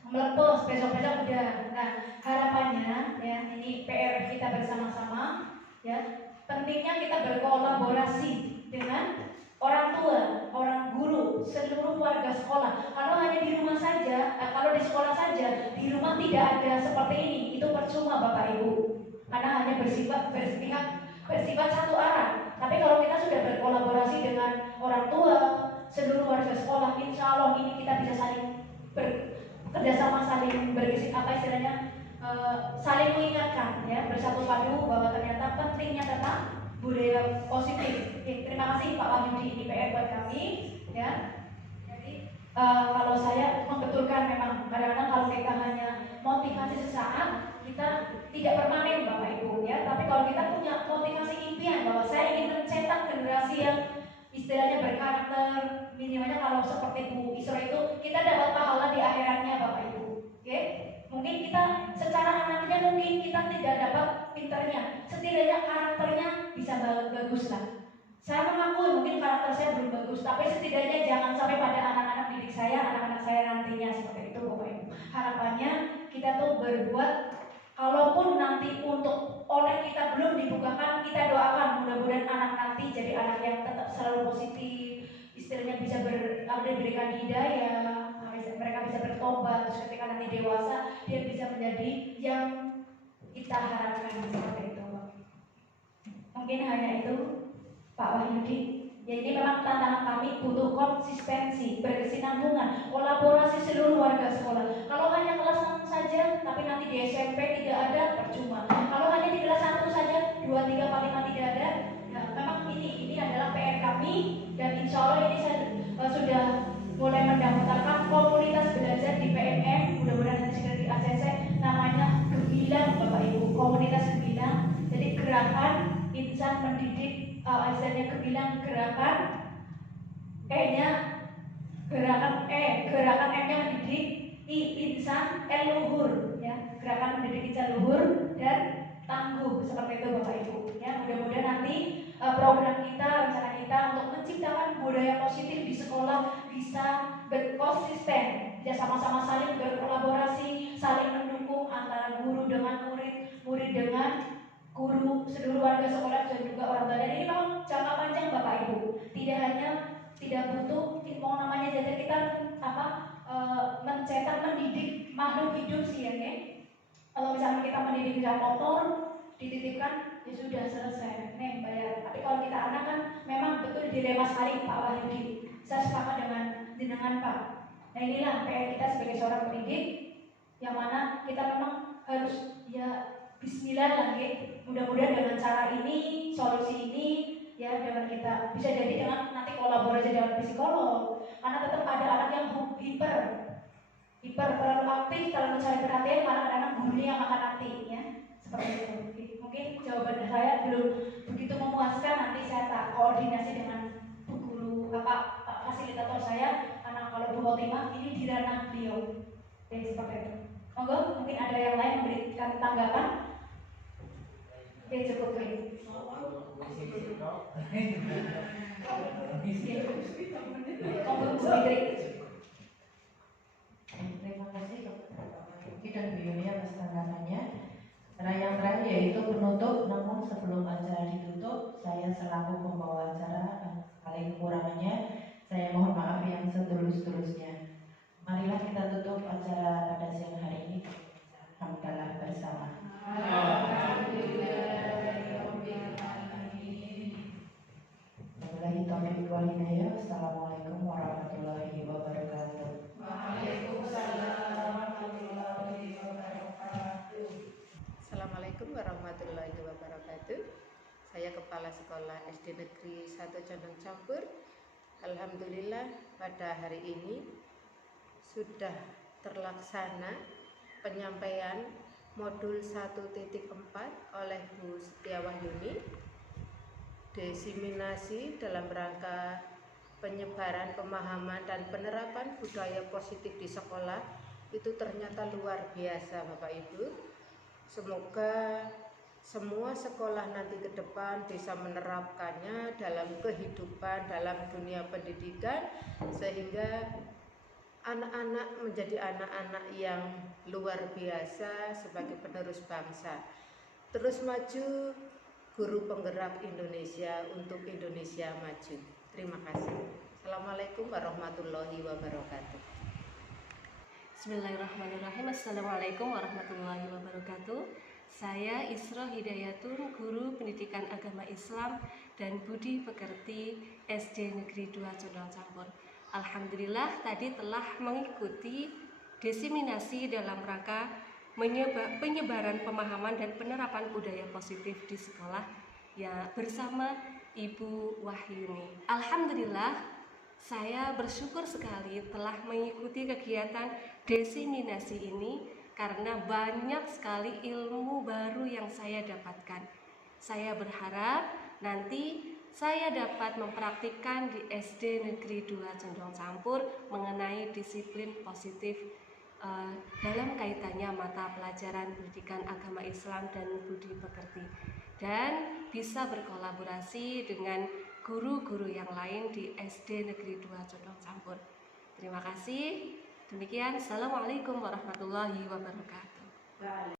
melepas besok-besok udah. Nah harapannya ya, ini PR kita bersama-sama ya, pentingnya kita berkolaborasi dengan orang tua, orang guru, seluruh warga sekolah. Kalau hanya di rumah saja, kalau di sekolah saja, di rumah tidak ada seperti ini, itu percuma Bapak Ibu. Karena hanya bersifat satu arah. Tapi kalau kita sudah berkolaborasi dengan orang tua, seluruh warga sekolah, insya Allah ini kita bisa saling bekerjasama, saling saling mengingatkan ya, bersatu padu bahwa ternyata pentingnya tentang budaya positif. Terima kasih Pak Wahyudi, ini PR buat kami ya. Jadi kalau saya membetulkan memang kadang-kadang kalau kita hanya motivasi sesaat, kita tidak permanen Bapak Ibu ya. Tapi kalau kita punya motivasi impian bahwa saya ingin mencetak generasi yang istilahnya berkarakter, minimalnya kalau seperti Bu Isra itu kita dapat pahala di akhiratnya Bapak Ibu. Oke? Mungkin kita secara anaknya mungkin kita tidak dapat pinternya, setidaknya karakternya bisa bagus lah. Saya mengakui mungkin karakter saya belum bagus, tapi setidaknya jangan sampai pada anak-anak didik saya, anak-anak saya nantinya seperti itu Bapak Ibu. Harapannya kita tuh berbuat, kalaupun nanti untuk oleh kita belum dibukakan, kita doakan mudah-mudahan anak nanti jadi anak yang tetap selalu positif, istilahnya bisa diberikan hidayah, mereka bisa bertobat, terus ketika nanti dewasa dia bisa menjadi yang kita harapkan seperti itu. Mungkin hanya itu Pak Wahyudi. Ya ini memang tantangan kami, butuh konsistensi, berkesinambungan, kolaborasi seluruh warga sekolah. Kalau hanya kelas 6 saja, tapi nanti di SMP tidak ada, percuma. Kalau hanya di kelas 1 saja, 2, 3, 4, 5 tidak ada. Nah, memang ini adalah PR kami, dan insya Allah ini saya sudah mulai mendaftarkan komunitas belajar di PMM, mudah-mudahan nanti segera di ACC, namanya Gembilang Bapak Ibu, komunitas Gembilang. Jadi gerakan insan mendidik, istilahnya Gembilang gerakan gerakan M-nya mendidik, insan, luhur ya, gerakan mendidik insan luhur dan tangguh, seperti itu Bapak Ibu ya. Mudah-mudahan nanti program kita, rencana kita untuk menciptakan budaya positif di sekolah bisa berkonsisten, bisa sama-sama saling berkolaborasi, saling mendukung antara guru dengan murid, murid dengan guru, seluruh warga sekolah dan juga orang tua. Dan ini memang jangka panjang Bapak Ibu, tidak butuh namanya jadi kita mencetak, mendidik makhluk hidup sih ya. Kalau misalnya kita mendidik bisa motor, dititipkan ya sudah selesai, nih bayar. Tapi kalau kita anak kan memang betul dilema sekali Pak Wahyudi. Saya sepakat dengan Pak. Nah inilah PR kita sebagai seorang pendidik, yang mana kita memang harus ya bismillah lagi. Mudah-mudahan dengan cara ini, solusi ini ya, dengan kita bisa jadi dengan nanti kolaborasi dengan psikolog. Karena tetap ada anak yang hiper terlalu aktif, terlalu mencari perhatian, malah kadang-kadang gurunya yang akan nanti ya. Seperti itu. Mungkin jawaban saya belum begitu memuaskan, nanti saya tak koordinasi dengan Bu Guru, Pak fasilitator saya, karena kalau Bu Khotimah ini di ranah beliau. Jadi seperti itu. Monggo, mungkin ada yang lain memberikan tanggapan. Oke, cukup ini. Monggo, Bu Fitri. Terima kasih kepada Pak Wahyudi dan Bu Yuni atas tanggapannya. Karena yang terakhir yaitu penutup, namun sebelum acara ditutup, saya selaku pembawa acara sekali kekurangannya, saya mohon maaf yang setulus-tulusnya. Marilah kita tutup acara pada siang hari ini dengan hamdalah bersama. Wabillahi taufiq wal hidayah. Wassalamualaikum warahmatullahi wabarakatuh. Assalamualaikum warahmatullahi wabarakatuh. Saya Kepala Sekolah SD Negeri 1 Condong Campur. Alhamdulillah pada hari ini sudah terlaksana penyampaian modul 1.4 oleh Bu Setiawahyuni, diseminasi dalam rangka penyebaran pemahaman dan penerapan budaya positif di sekolah itu ternyata luar biasa Bapak Ibu. Semoga semua sekolah nanti ke depan bisa menerapkannya dalam kehidupan, dalam dunia pendidikan, sehingga anak-anak menjadi anak-anak yang luar biasa sebagai penerus bangsa. Terus maju, guru penggerak Indonesia untuk Indonesia maju. Terima kasih. Assalamualaikum warahmatullahi wabarakatuh. Bismillahirrahmanirrahim. Assalamualaikum warahmatullahi wabarakatuh. Saya Isra Hidayatun, guru pendidikan agama Islam dan budi pekerti SD Negeri 2 Condong Campur. Alhamdulillah tadi telah mengikuti diseminasi dalam rangka penyebaran pemahaman dan penerapan budaya positif di sekolah ya bersama Ibu Wahyuni. Alhamdulillah saya bersyukur sekali telah mengikuti kegiatan diseminasi ini karena banyak sekali ilmu baru yang saya dapatkan. Saya berharap nanti saya dapat mempraktikkan di SD Negeri 2 Condong Campur mengenai disiplin positif dalam kaitannya mata pelajaran pendidikan agama Islam dan budi pekerti, dan bisa berkolaborasi dengan guru-guru yang lain di SD Negeri 2 Condong Campur. Terima kasih. Demikian, Assalamualaikum warahmatullahi wabarakatuh.